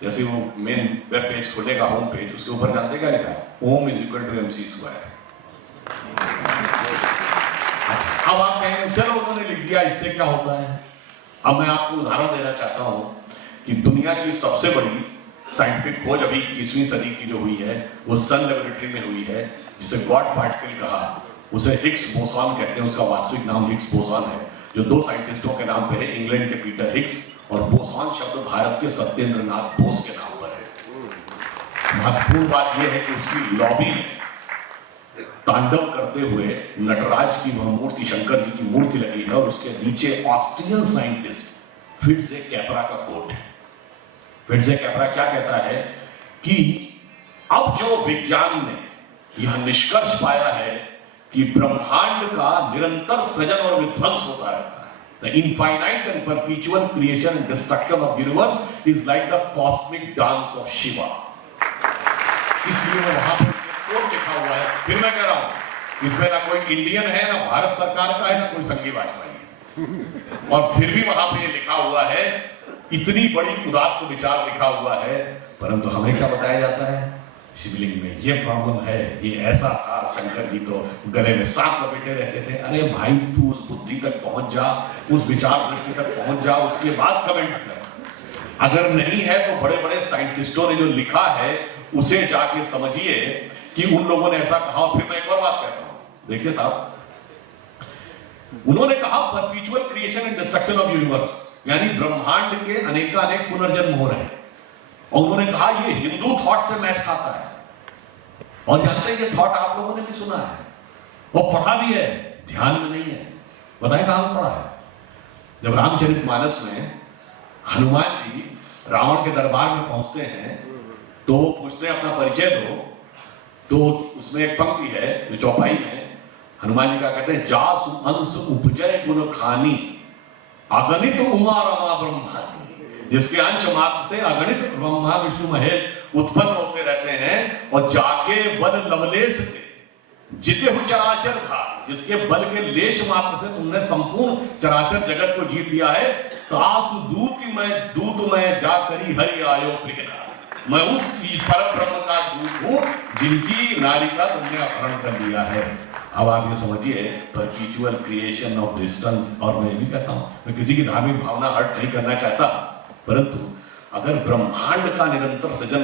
जैसे वो मेन वेब पेज खोलेगा, होम पेज, उसके ऊपर जानते क्या लिखा है, Om is equal to MC square. अच्छा, अब आप कहेंगे चलो उन्होंने लिख दिया, इससे क्या होता है। अब मैं आपको उदाहरण देना चाहता हूं कि दुनिया की सबसे बड़ी साइंटिफिक खोज अभी 21वीं सदी की जो हुई है वो सन लेबोरेटरी में हुई है, जिसे गॉड पार्टिकल कहा, उसे हिग्स बोसॉन कहते हैं। उसका वास्तविक नाम हिग्स बोसॉन है, जो दो साइंटिस्टों के नाम पे है, इंग्लैंड के पीटर हिग्स, और बोसॉन शब्द भारत के सत्येंद्र नाथ बोस के नाम पर है। महत्वपूर्ण बात यह है कि उसकी लॉबी में तांडव करते हुए नटराज की वह मूर्ति, शंकर जी की मूर्ति लगी है, और उसके नीचे ऑस्ट्रियन साइंटिस्ट फिट्जे कैपरा का कोट है। फिट्जे कैपरा क्या कहता है कि अब जो विज्ञान ने यह निष्कर्ष पाया है कि ब्रह्मांड का निरंतर सृजन और विध्वंस होता रहता है, the infinite and perpetual creation and destruction of universe is like the cosmic dance of Shiva. इसलिए वो वहां पर कोट लिखा हुआ है। फिर मैं कह रहा हूं, इसमें ना कोई इंडियन है, ना भारत सरकार का है, ना कोई संघी वाजपेयी है, और फिर भी वहां पे लिखा हुआ है, इतनी बड़ी उदात्त विचार लिखा हुआ है, परंतु हमें क्या बताया जाता है, शिवलिंग में ये प्रॉब्लम है, ये ऐसा था, शंकर जी तो गले में सांप लपेटे रहते थे। अरे भाई, तू उस बुद्धि तक पहुंच जा, उस विचार दृष्टि तक पहुंच जा, उसके बाद कमेंट कर। अगर नहीं है तो बड़े बड़े साइंटिस्टों ने जो लिखा है उसे जाके समझिए कि उन लोगों ने ऐसा कहा। फिर मैं एक और बात कहता हूं, देखिए साहब, उन्होंने कहा perpetual creation and destruction of universe, यानी ब्रह्मांड के अनेकानेक पुनर्जन्म हो रहे हैं, और उन्होंने कहा ये हिंदू थॉट से मैच खाता है। और जानते हैं ये थॉट आप लोगों ने भी सुना है और पढ़ा भी है, ध्यान में नहीं है। बताएं कहां पढ़ा है? जब रामचरितमानस में हनुमान जी रावण के दरबार में पहुंचते हैं तो वो पूछते हैं अपना परिचय दो, तो उसमें एक पंक्ति है जो चौपाई में हनुमान जी का कहते हैं, जासु अंश उपजय गुण खानी अगणित उमा रमा ब्रह्मांड, जिसके अंश मात्र से अगणित ब्रह्मा विष्णु महेश उत्पन्न होते रहते हैं, और जाके बल लवलेश थे जिते हु चराचर था, जिसके बल के लेश मात्र से तुमने संपूर्ण चराचर जगत को जीत लिया है। तासु दूत में जा करी हरि आयो प्रियना, मैं उस परम ब्रह्म का दूत हूं जिनकी नारी का तुमने अपहरण कर लिया है। अब आप ये समझिए, परपीचुअल क्रिएशन ऑफ डिस्टेंस। और मैं भी कहता हूं, मैं किसी की धार्मिक भावना हर्ट नहीं करना चाहता, परंतु अगर ब्रह्मांड का निरंतर सृजन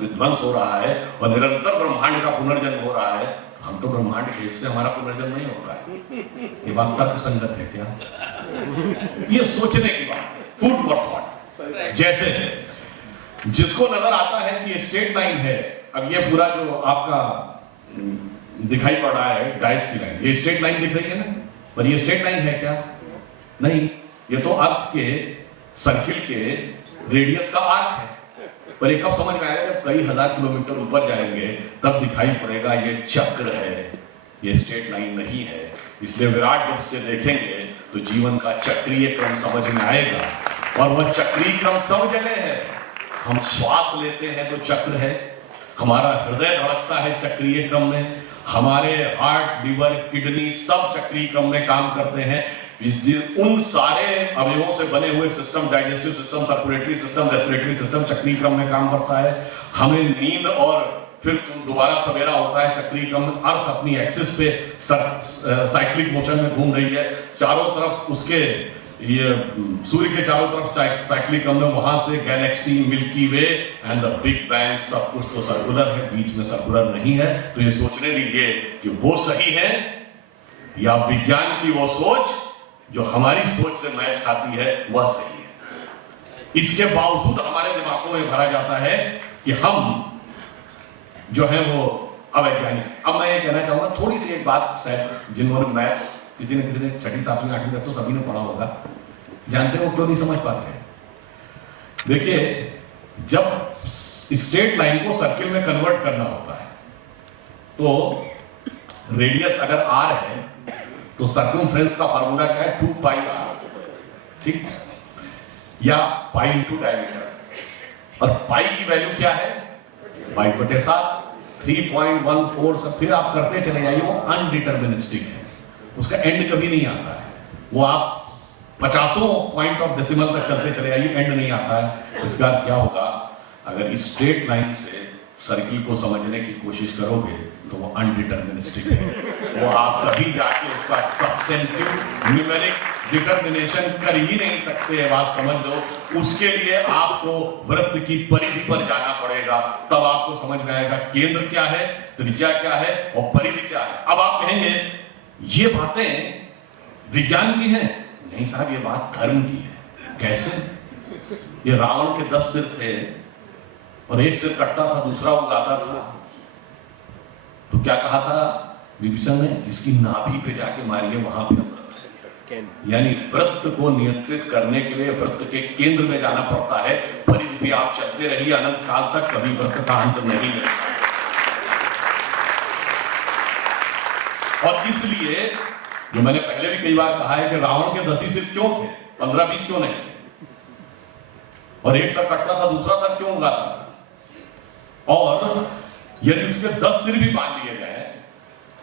विध्वंस हो रहा है और निरंतर ब्रह्मांड का पुनर्जन्म हो रहा है, हम तो ब्रह्मांड के हिस्से, हमारा पुनर्जन्म नहीं होता है। ये बात तर्क संगत है क्या? ये सोचने की बात है, फूड फॉर थॉट। जैसे जिसको नजर आता है कि ये स्ट्रेट लाइन है, अब ये पूरा जो आपका दिखाई पड़ रहा है डाइस की लाइन, ये स्ट्रेट लाइन दिख रही है ना, पर ये स्ट्रेट लाइन है क्या? नहीं, ये तो अर्थ के सर्किल के रेडियस का आर्क है। पर ये कब समझ में आएगा? जब कई हजार किलोमीटर ऊपर जाएंगे तब दिखाई पड़ेगा ये चक्र है, ये स्ट्रेट लाइन नहीं है। इसलिए विराट बुद्ध से देखेंगे तो जीवन का चक्रीय क्रम समझ में आएगा, और वह चक्रीय क्रम सब जगह है। हम श्वास लेते हैं तो चक्र है, हमारा हृदय धड़कता है चक्रीय क्रम में, हमारे हार्ट, लिवर, किडनी सब चक्रीय क्रम में काम करते हैं। उन सारे अवयवों से बने हुए system, digestive system, circulatory system, respiratory system चक्रीय क्रम में काम करता है। हमें नींद और फिर दोबारा सवेरा होता है चक्रीय क्रम में। अर्थ अपनी एक्सिस पे साइक्लिक मोशन में घूम रही है, चारों तरफ उसके ये सूर्य के चारों तरफ साइक्लिक क्रम में, वहां से Galaxy, milky way and the big bang, सब कुछ तो सर्कुलर है, बीच में सर्कुलर नहीं है। तो ये सोचने दीजिए कि वो सही है या विज्ञान की वो सोच जो हमारी सोच से मैच खाती है वह सही है। इसके बावजूद हमारे दिमागों में भरा जाता है कि हम जो है वो अवैज्ञानिक। अब मैं ये कहना चाहूंगा, थोड़ी सी एक बात, शायद जिन्होंने मैथ्स किसी ने 6ठी 7वीं 8वीं तक तो सभी ने पढ़ा होगा, जानते हो क्यों नहीं समझ पाते? देखिए, जब स्ट्रेट लाइन को सर्किल में कन्वर्ट करना होता है तो रेडियस अगर r है तो सर्कमफ्रेंस का फार्मूला क्या है? 2 पाई r, ठीक, या पाई इंटू डायमीटर। और पाई की वैल्यू क्या है? 22/7, 3.14। सब फिर आप करते चले जाइए, वो अनडिटर्मिनिस्टिक है, उसका एंड कभी नहीं आता है। वो आप 50 पॉइंट ऑफ डेसिमल तक चलते चले जाइए, एंड नहीं आता है। इसका अर्थ क्या होगा? अगर इस स्ट्रेट लाइन से सर्किल को समझने की कोशिश करोगे तो वो अनडिटर्मिनिस्टिक है। वो आप कभी जाके उसका सब्स्टेंटिव न्यूमेरिक डिटर्मिनेशन कर ही नहीं सकते। बात समझ लो, उसके लिए आपको वृत्त की परिधि पर जाना पड़ेगा, तब आपको समझ में आएगा केंद्र क्या है, त्रिज्या क्या है और परिधि क्या है। अब आप कहेंगे ये बातें विज्ञान की हैं। नहीं साहब, ये बात धर्म की है। कैसे? ये रावण के 10 सिर थे और एक सिर कटता था, दूसरा उगाता था, तो क्या कहा था विभीषण ने? इसकी नाभि पे जाके मारिए, वहां पे अमृत है। यानी वृत्त को नियंत्रित करने के लिए वृत्त के केंद्र में जाना पड़ता है। परिधि पे आप चलते रहिए अनंत काल तक, कभी वृत्त का अंत नहीं मिलता। और इसलिए जो मैंने पहले भी कई बार कहा है कि रावण के 10 ही सिर क्यों थे, 15-20 क्यों नहीं थे? और एक सर कटता था, दूसरा सर क्यों उगाता था? और यदि उसके 10 सिर भी बांध लिए जाए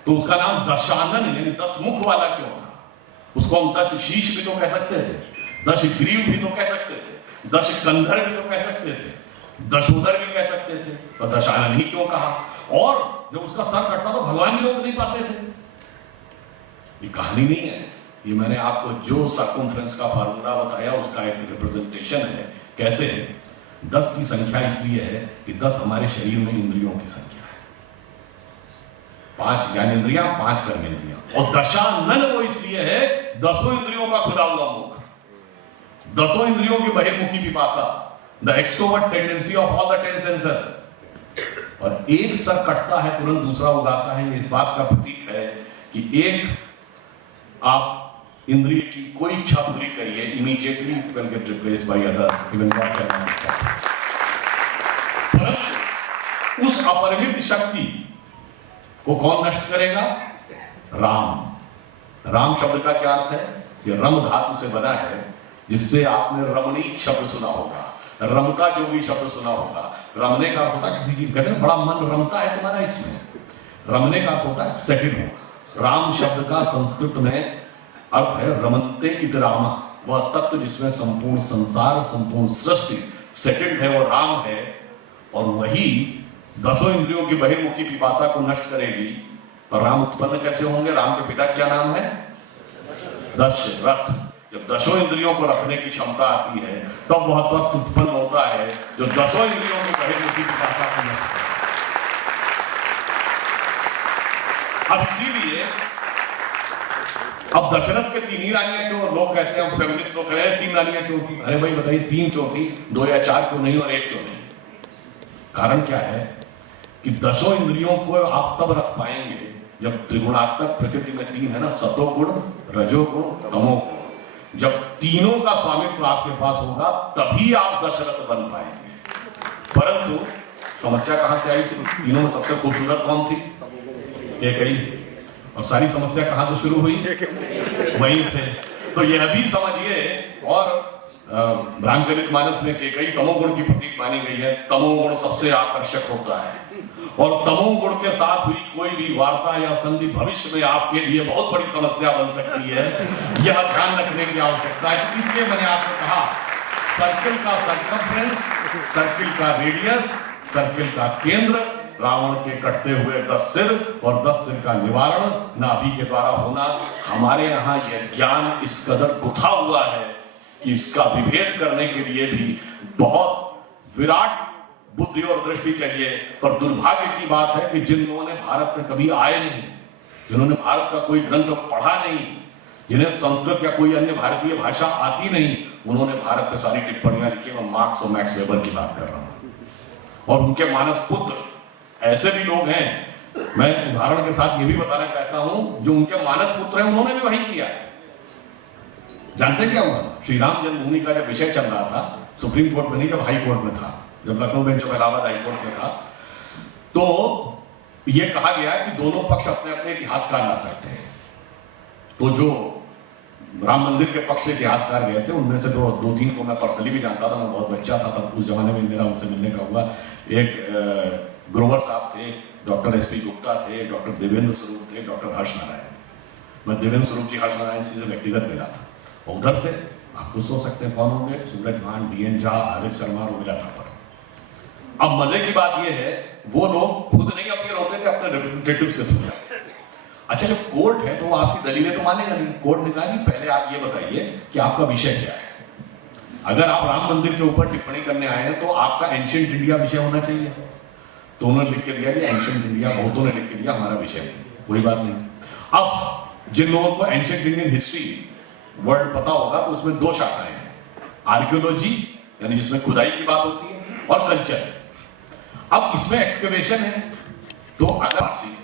तो उसका नाम दशानन यानी 10 मुख वाला क्यों था? उसको हम 10 शीश भी तो कह सकते थे, 10 ग्रीव भी तो कह सकते थे, 10 कंधर भी तो कह सकते थे, दशोदर भी कह सकते थे, और दशानन ही क्यों कहा? और जब उसका सर कटता तो भगवान ही रोक नहीं पाते थे। ये कहानी नहीं है, ये मैंने आपको जो सर्कमफ्रेंस का फार्मूला बताया उसका एक रिप्रेजेंटेशन है। कैसे? 10 की संख्या इसलिए है कि 10 हमारे शरीर में इंद्रियों की संख्या है, 5 ज्ञानेंद्रियां, 5 कर्मेंद्रियां, और दशानन वो इसलिए है 10 इंद्रियों का खुला हुआ मुख, 10 इंद्रियों की बहिर्मुखी पिपासा, the extrovert tendency of all the 10 senses. और एक सर कटता है तुरंत दूसरा उगाता है। इस बात का प्रतीक है कि एक आप इंद्रिय की कोई इच्छा पूरी करिए, immediately it will get replaced by other, even not करना। परंतु उस अपरिमित शक्ति को कौन नष्ट करेगा? राम। राम शब्द का क्या अर्थ है? ये रम धातु से बना है, जिससे आपने रमणीक शब्द सुना होगा, रमता जोगी शब्द सुना होगा। रमने का अर्थ होता है किसी की, कहते हैं बड़ा मन रमता है तुम्हारा इसमें, रमने का अर्थ होता है सेटिल होगा। राम शब्द का संस्कृत में अर्थ है रमन्ते इति राम, वह तत्व जिसमें संपूर्ण संसार, संपूर्ण सृष्टि सेटिल्ड है, वो राम है। और वही 10 इंद्रियों की बहिर्मुखी पिपासा को नष्ट करेगी। पर राम उत्पन्न कैसे होंगे? राम के पिता क्या नाम है? दशरथ। जब 10 इंद्रियों को रखने की क्षमता आती है, तब वह तत्व उत्पन्न होता है जो 10 इंद्रियों की बहिर्मुखी पिपासा को नष्ट करेगा। अब इसीलिए अब दशरथ के 3 ही रानियां क्यों? लोग कहते हैं, फेमिनिस्ट लोग कह रहे हैं 3 रानियां क्यों थी? अरे भाई बताइए 3 क्यों थी, 2 या 4 क्यों नहीं और 1 क्यों नहीं? कारण क्या है कि 10 इंद्रियों को आप तब रख पाएंगे जब त्रिगुणात्मक प्रकृति में 3 है ना, सतोगुण, रजोगुण, तमोगुण। जब तीनों का स्वामित्व आपके पास होगा तभी आप दशरथ बन पाएंगे। परंतु समस्या कहां से आई थी? तीनों में सबसे खूबसूरत कौन थी? कैकेयी। और सारी समस्या कहां से शुरू हुई? वहीं से। तो यह भी समझिए, और रामचरितमानस में कैकेयी तमोगुण की प्रतीक मानी गई है। तमोगुण सबसे आकर्षक होता है, और तमोगुण के साथ हुई कोई भी वार्ता या संधि भविष्य में आपके लिए बहुत बड़ी समस्या बन सकती है। यह ध्यान रखने की आवश्यकता है। इसलिए मैंने आपको कहा, सर्किल का सर्कमफ्रेंस, सर्किल का रेडियस, सर्किल का केंद्र, रावण के कटते हुए 10 सिर और 10 सिर का निवारण नाभि के द्वारा होना। हमारे यहाँ यह ज्ञान इस कदर गुथा हुआ है कि इसका विभेद करने के लिए भी बहुत विराट बुद्धि और दृष्टि चाहिए। पर दुर्भाग्य की बात है कि जिन लोगों ने भारत में कभी आए नहीं, जिन्होंने भारत का कोई ग्रंथ पढ़ा नहीं, जिन्हें संस्कृत या कोई अन्य भारतीय भाषा आती नहीं, उन्होंने भारत पे सारी टिप्पणियां लिखी। मैं मार्क्स और मैक्स वेबर की बात कर रहा हूं, और उनके मानस पुत्र ऐसे भी लोग हैं। मैं उदाहरण के साथ ये भी बताना चाहता हूं, जो उनके मानस पुत्र हैं उन्होंने भी वही किया है। जानते क्या हुआ? श्री राम जन्मभूमि का जब विषय चल रहा था, सुप्रीम कोर्ट में नहीं, जब हाई कोर्ट में था, जब Lucknow bench of Allahabad high court में था, तो यह कहा गया कि दोनों पक्ष अपने अपने इतिहासकार ला सकते हैं। तो जो राम मंदिर के पक्ष से इतिहासकार गए थे, उनमें से 2-3 को मैं पर्सनली भी जानता था। मैं बहुत बच्चा था तब, उस जमाने में मेरा उनसे मिलने का हुआ। एक ग्रोवर साहब थे, डॉक्टर SP गुप्ता थे, डॉक्टर देवेंद्र स्वरूप थे, डॉक्टर हर्ष नारायण। मैं देवेंद्र स्वरूप जी, हर्ष नारायण जी से व्यक्तिगत मिला था। और उधर से आप तो सोच सकते हैं कौन होंगे? सूरज भान, DN झा, RS शर्मा, रोमिला थापर। अब मजे की बात यह है, वो लोग खुद नहीं अपीयर होते थे, अपने रिप्रेजेंटेटिव्स के थ्रू। अच्छा, जब कोर्ट है तो वो आपकी दलीलें तो मानेगा नहीं। कोर्ट ने कहा कि पहले आप ये बताइए कि आपका विषय क्या है। अगर आप राम मंदिर के ऊपर टिप्पणी करने आए हैं तो आपका एंशिएंट इंडिया विषय होना चाहिए। तो उन्होंने लिख के दिया कि एंशिएंट इंडिया, बहुतों ने लिख के दिया हमारा विषय नहीं, कोई बात नहीं। अब जिन लोगों को एंशिएंट इंडियन हिस्ट्री वर्ल्ड पता होगा तो उसमें 2 शाखाएं हैं, आर्कियोलॉजी यानी जिसमें खुदाई की बात होती है, और कल्चर। अब इसमें एक्सकवेशन है, तो अगर फारसी,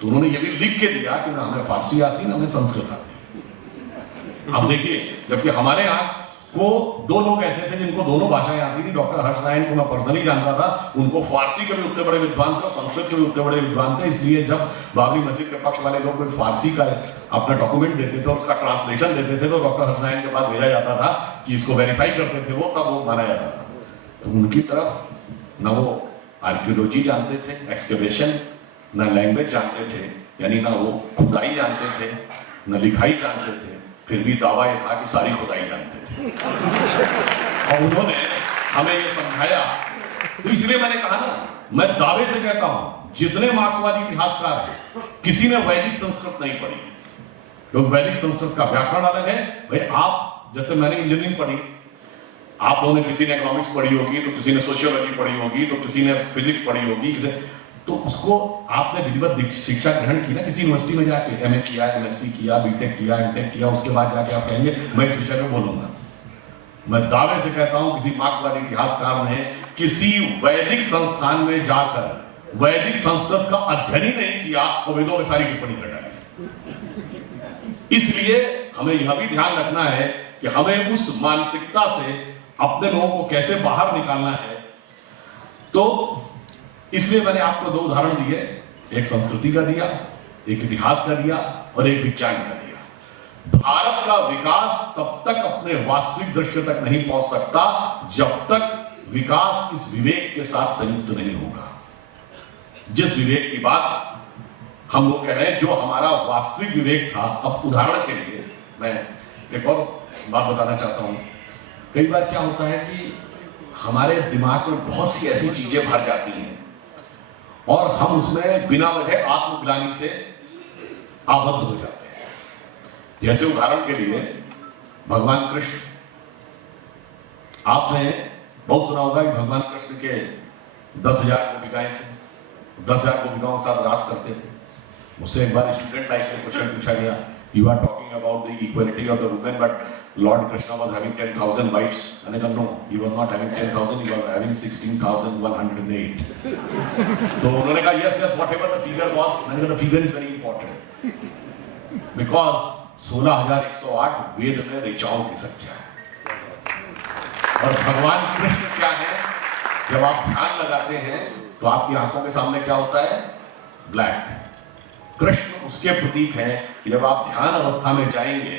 तो उन्होंने ये भी लिख के दिया कि ना हमें फारसी आती ना हमें संस्कृत आती। अब देखिए, जबकि हमारे यहाँ को 2 लोग ऐसे थे जिनको दोनों भाषाएं आती थी। डॉक्टर हर्ष नारायण को मैं पर्सनली जानता था, उनको फारसी के भी उतने बड़े विद्वान थे, संस्कृत के भी उतने बड़े विद्वान थे। इसलिए जब बाबरी मस्जिद के पक्ष वाले लोग कोई फारसी का अपना डॉक्यूमेंट देते थे और उसका ट्रांसलेशन देते थे, तो डॉक्टर हर्ष नारायण के पास भेजा जाता था कि इसको वेरीफाई करते थे वो, तब वो माना जाता था। तो उनकी तरफ न वो आर्कियोलॉजी जानते थे, एक्सकवेशन, न लैंग्वेज जानते थे, यानी ना वो खुदाई जानते थे, न लिखाई जानते थे, फिर भी दावा यह था कि सारी खुदाई जानते थे। और उन्होंने हमें ये समझाया। तो इसलिए मैंने कहा ना, मैं दावे से कहता हूं, जितने मार्क्सवादी इतिहासकार हैं, किसी ने वैदिक संस्कृत नहीं पढ़ी। तो वैदिक संस्कृत का व्याकरण अलग है। भाई आप, जैसे मैंने इंजीनियरिंग पढ़ी, आप लोगों ने, किसी ने इकोनॉमिक्स पढ़ी होगी, तो किसी ने सोशियोलॉजी पढ़ी होगी, तो किसी ने फिजिक्स पढ़ी होगी, तो उसको आपने विधिवत शिक्षा ग्रहण की ना किसी यूनिवर्सिटी में जाके, MA किया, MSc किया, BTech किया, MTech किया, उसके बाद जाके आप कहेंगे मैं इस विषय में बोलूंगा। मैं दावे से कहता हूं, किसी मार्क्सवादी इतिहासकार ने किसी वैदिक संस्थान में जाकर वैदिक संस्कृत का अध्ययन ही नहीं किया और वेदों में सारी टिप्पणी कर डाली। इसलिए हमें यह भी ध्यान रखना है कि हमें उस मानसिकता से अपने लोगों को कैसे बाहर निकालना है। तो इसलिए मैंने आपको 2 उदाहरण दिए, एक संस्कृति का दिया, एक इतिहास का दिया और एक विज्ञान का दिया। भारत का विकास तब तक अपने वास्तविक दृश्य तक नहीं पहुंच सकता जब तक विकास इस विवेक के साथ संयुक्त नहीं होगा। जिस विवेक की बात हम लोग कह रहे हैं, जो हमारा वास्तविक विवेक था। अब उदाहरण के लिए मैं एक और बात बताना चाहता हूं। कई बार क्या होता है कि हमारे दिमाग में बहुत सी ऐसी चीजें भर जाती हैं और हम उसमें बिना वजह आत्मग्लानि से आबद्ध हो जाते हैं। जैसे उदाहरण के लिए भगवान कृष्ण, आपने बहुत सुना होगा कि भगवान कृष्ण के 10,000 गोपिकाएं थी, 10,000 गोपिकाओं के साथ रास करते थे। मुझसे एक बार स्टूडेंट लाइफ में क्वेश्चन पूछा गया, you are talking about the equality of the women but lord Krishna was having 10,000 wives. मैंने कहा no, he was not having 10,000, he was having 16,108। तो उन्होंने कहा yes yes whatever the figure was. मैंने कहा the figure is very important because 16,108 Veda में ऋचाओं की संख्या है। और भगवान कृष्ण क्या है, जब आप ध्यान लगाते हैं तो आपकी आंखों के सामने क्या होता है, ब्लैक। कृष्ण उसके प्रतीक हैं कि जब आप ध्यान अवस्था में जाएंगे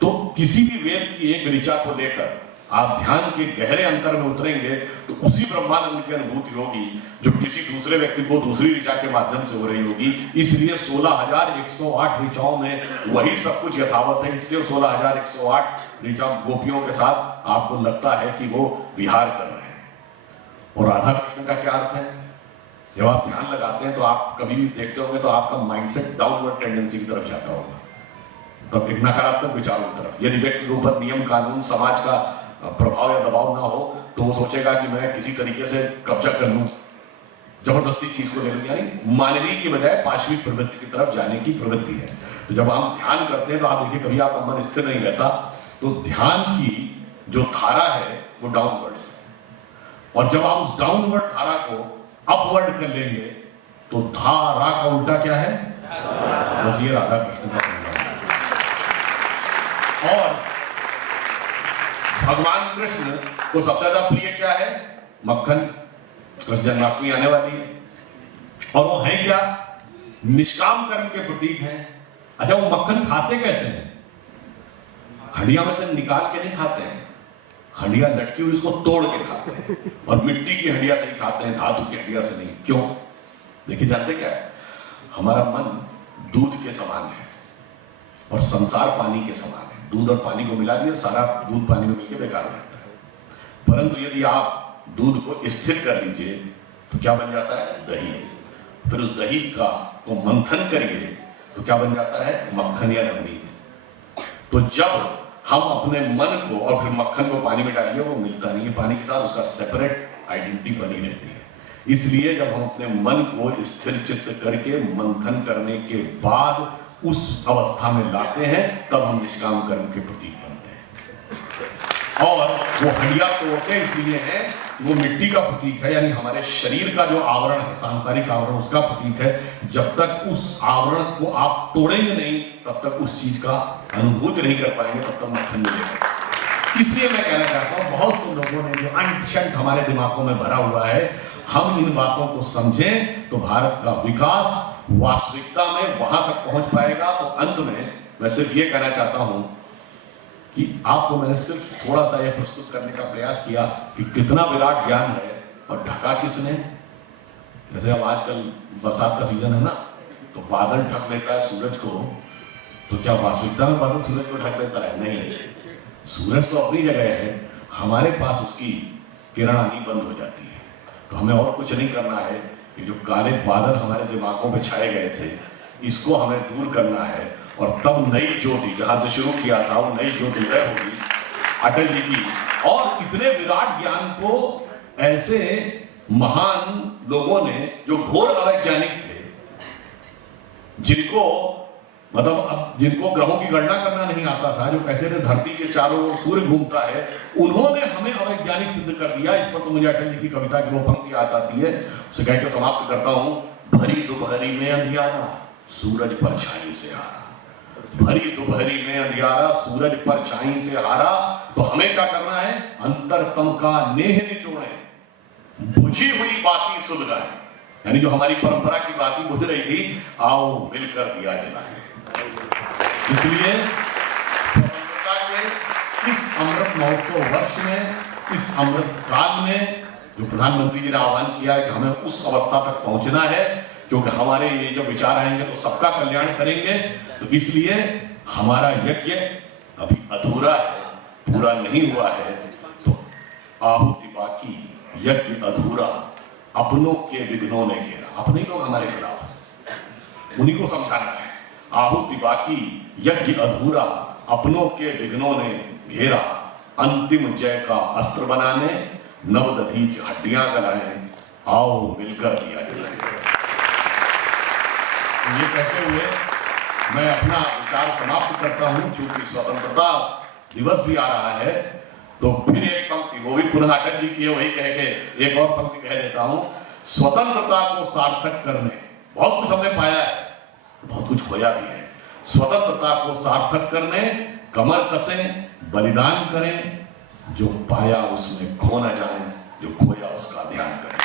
तो किसी भी वेद की एक ऋचा को लेकर आप ध्यान के गहरे अंतर में उतरेंगे तो उसी ब्रह्मानंद की अनुभूति होगी जो किसी दूसरे व्यक्ति को दूसरी ऋचा के माध्यम से हो रही होगी। इसलिए 16,108 ऋचाओं में वही सब कुछ यथावत है। इसलिए 16,108 ऋचा गोपियों के साथ आपको लगता है कि वो विहार कर रहे हैं। और राधा कृष्ण का क्या अर्थ है, जब आप ध्यान लगाते हैं तो आप कभी भी देखते होंगे तो आपका माइंडसेट डाउनवर्ड टेंडेंसी की तरफ जाता होगा, तो एक नकारात्मक विचारों की तरफ। यदि व्यक्ति के ऊपर नियम कानून समाज का प्रभाव या दबाव ना हो तो वो सोचेगा कि मैं किसी तरीके से कब्जा कर लूं, जबरदस्ती चीज को ले लूं। यानी मानवीय की बजाय पाशविक प्रवृत्ति की तरफ जाने की प्रवृत्ति है। तो जब हम ध्यान करते हैं तो आप देखिए कभी आपका मन स्थिर नहीं रहता, तो ध्यान की जो धारा है वो डाउनवर्ड्स है। और जब आप उस डाउनवर्ड धारा को अपवर्ड कर लेंगे तो धारा का उल्टा क्या है, बस ये राधा कृष्ण का कहना है। और भगवान कृष्ण को सबसे ज्यादा प्रिय क्या है, मक्खन। कृष्ण जन्माष्टमी आने वाली है और वो है क्या, निष्काम कर्म के प्रतीक है। अच्छा, वो मक्खन खाते कैसे हैं, हंडिया में से निकाल के नहीं खाते हैं, हंडिया लटकी हुई उसको तोड़ के खाते हैं और मिट्टी की हंडिया से ही खाते हैं, धातु की हंडिया से नहीं। क्यों, देखिए जानते क्या है, हमारा मन दूध के समान है और संसार पानी के समान है। दूध और पानी को मिला दिया, सारा दूध पानी में मिलकर बेकार हो जाता है। परंतु यदि आप दूध को स्थिर कर लीजिए तो क्या बन जाता है, दही। फिर उस दही का को मंथन करिए तो क्या बन जाता है, मक्खन या नवनीत। तो जब हम अपने मन को और फिर मक्खन को पानी में डालिए, वो मिलता नहीं है पानी के साथ, उसका सेपरेट आइडेंटिटी बनी रहती है। इसलिए जब हम अपने मन को स्थिर चित्त करके मंथन करने के बाद उस अवस्था में लाते हैं तब हम निष्काम कर्म के प्रतीक बनते हैं। और वो हंडिया तोड़ते इसलिए है, वो मिट्टी का प्रतीक है, यानी हमारे शरीर का जो आवरण है, सांसारिक आवरण, उसका प्रतीक है। जब तक उस आवरण को आप तोड़ेंगे नहीं तब तक उस चीज का अनुभूति नहीं कर पाएंगे, तब तक मक्खन मिलेगा। इसलिए मैं कहना चाहता हूं, बहुत से लोगों ने जो अंशंक हमारे दिमागों में भरा हुआ है, हम इन बातों को समझें तो भारत का विकास वास्तविकता में वहां तक पहुंच पाएगा। तो अंत में मैं सिर्फ ये कहना चाहता हूं कि आपको मैंने सिर्फ थोड़ा सा यह प्रस्तुत करने का प्रयास किया कि कितना विराट ज्ञान है और ढका किसने। जैसे अब आजकल बरसात का सीजन है ना, तो बादल ढक लेता है सूरज को, तो क्या वास्तविकता में बादल सूरज को ढक लेता है? नहीं, सूरज तो अपनी जगह है, हमारे पास उसकी किरण आनी बंद हो जाती है। तो हमें और कुछ नहीं करना है, ये जो काले बादल हमारे दिमागों में छाए गए थे, इसको हमें दूर करना है और तब नई ज्योति, जहां से शुरू किया था वो नई ज्योति उदय होगी अटल जी की। और इतने विराट ज्ञान को ऐसे महान लोगों ने जो घोर अवैज्ञानिक थे, जिनको जिनको ग्रहों की गणना करना नहीं आता था, जो कहते थे धरती के चारों ओर सूर्य घूमता है, उन्होंने हमें अवैज्ञानिक सिद्ध कर दिया। इस पर तो मुझे अटल जी की कविता की वो पंक्ति याद आती है, उसे कहकर समाप्त करता हूं। भरी दोपहरी में अंधियारा सूरज परछाई से हारा, भरी दोपहरी में अंधियारा सूरज परछाई से हारा। तो हमें क्या करना है, अंतरतम का नेह निचोड़े, बुझी हुई बाती सुलगाए, यानी जो हमारी परंपरा की बातें बुझ रही थी, आओ मिलकर दिया जलाएं। इसलिए महोत्सव वर्ष में, इस अमृत काल में जो प्रधानमंत्री जी ने आह्वान किया है कि हमें उस अवस्था तक पहुंचना है, क्योंकि हमारे ये जब विचार आएंगे तो सबका कल्याण करेंगे। तो इसलिए हमारा यज्ञ अभी अधूरा है, पूरा नहीं हुआ है। तो आहुति बाकी, यज्ञ अधूरा, अपनों के विघ्नों ने घेरा। अपने ही लोग हमारे खिलाफ, उन्हीं को समझाना है। आहुति बाकी, यज्ञ अधूरा, अपनों के विघ्नों ने घेरा। अंतिम जय का अस्त्र बनाने, नवदधीच हड्डियां गलाएं, आओ मिलकर दिया जलाएं। ये कहते हुए मैं अपना विचार समाप्त करता हूं। चूंकि स्वतंत्रता दिवस भी आ रहा है, तो फिर एक पंक्ति, वो भी पुनः अटल जी की है, वही कह के एक और पंक्ति कह देता हूं। स्वतंत्रता को सार्थक करने, बहुत कुछ हमने पाया है, बहुत कुछ खोया भी है। स्वतंत्रता को सार्थक करने कमर कसें, बलिदान करें, जो पाया उसमें खो न जाए, जो खोया उसका ध्यान करें।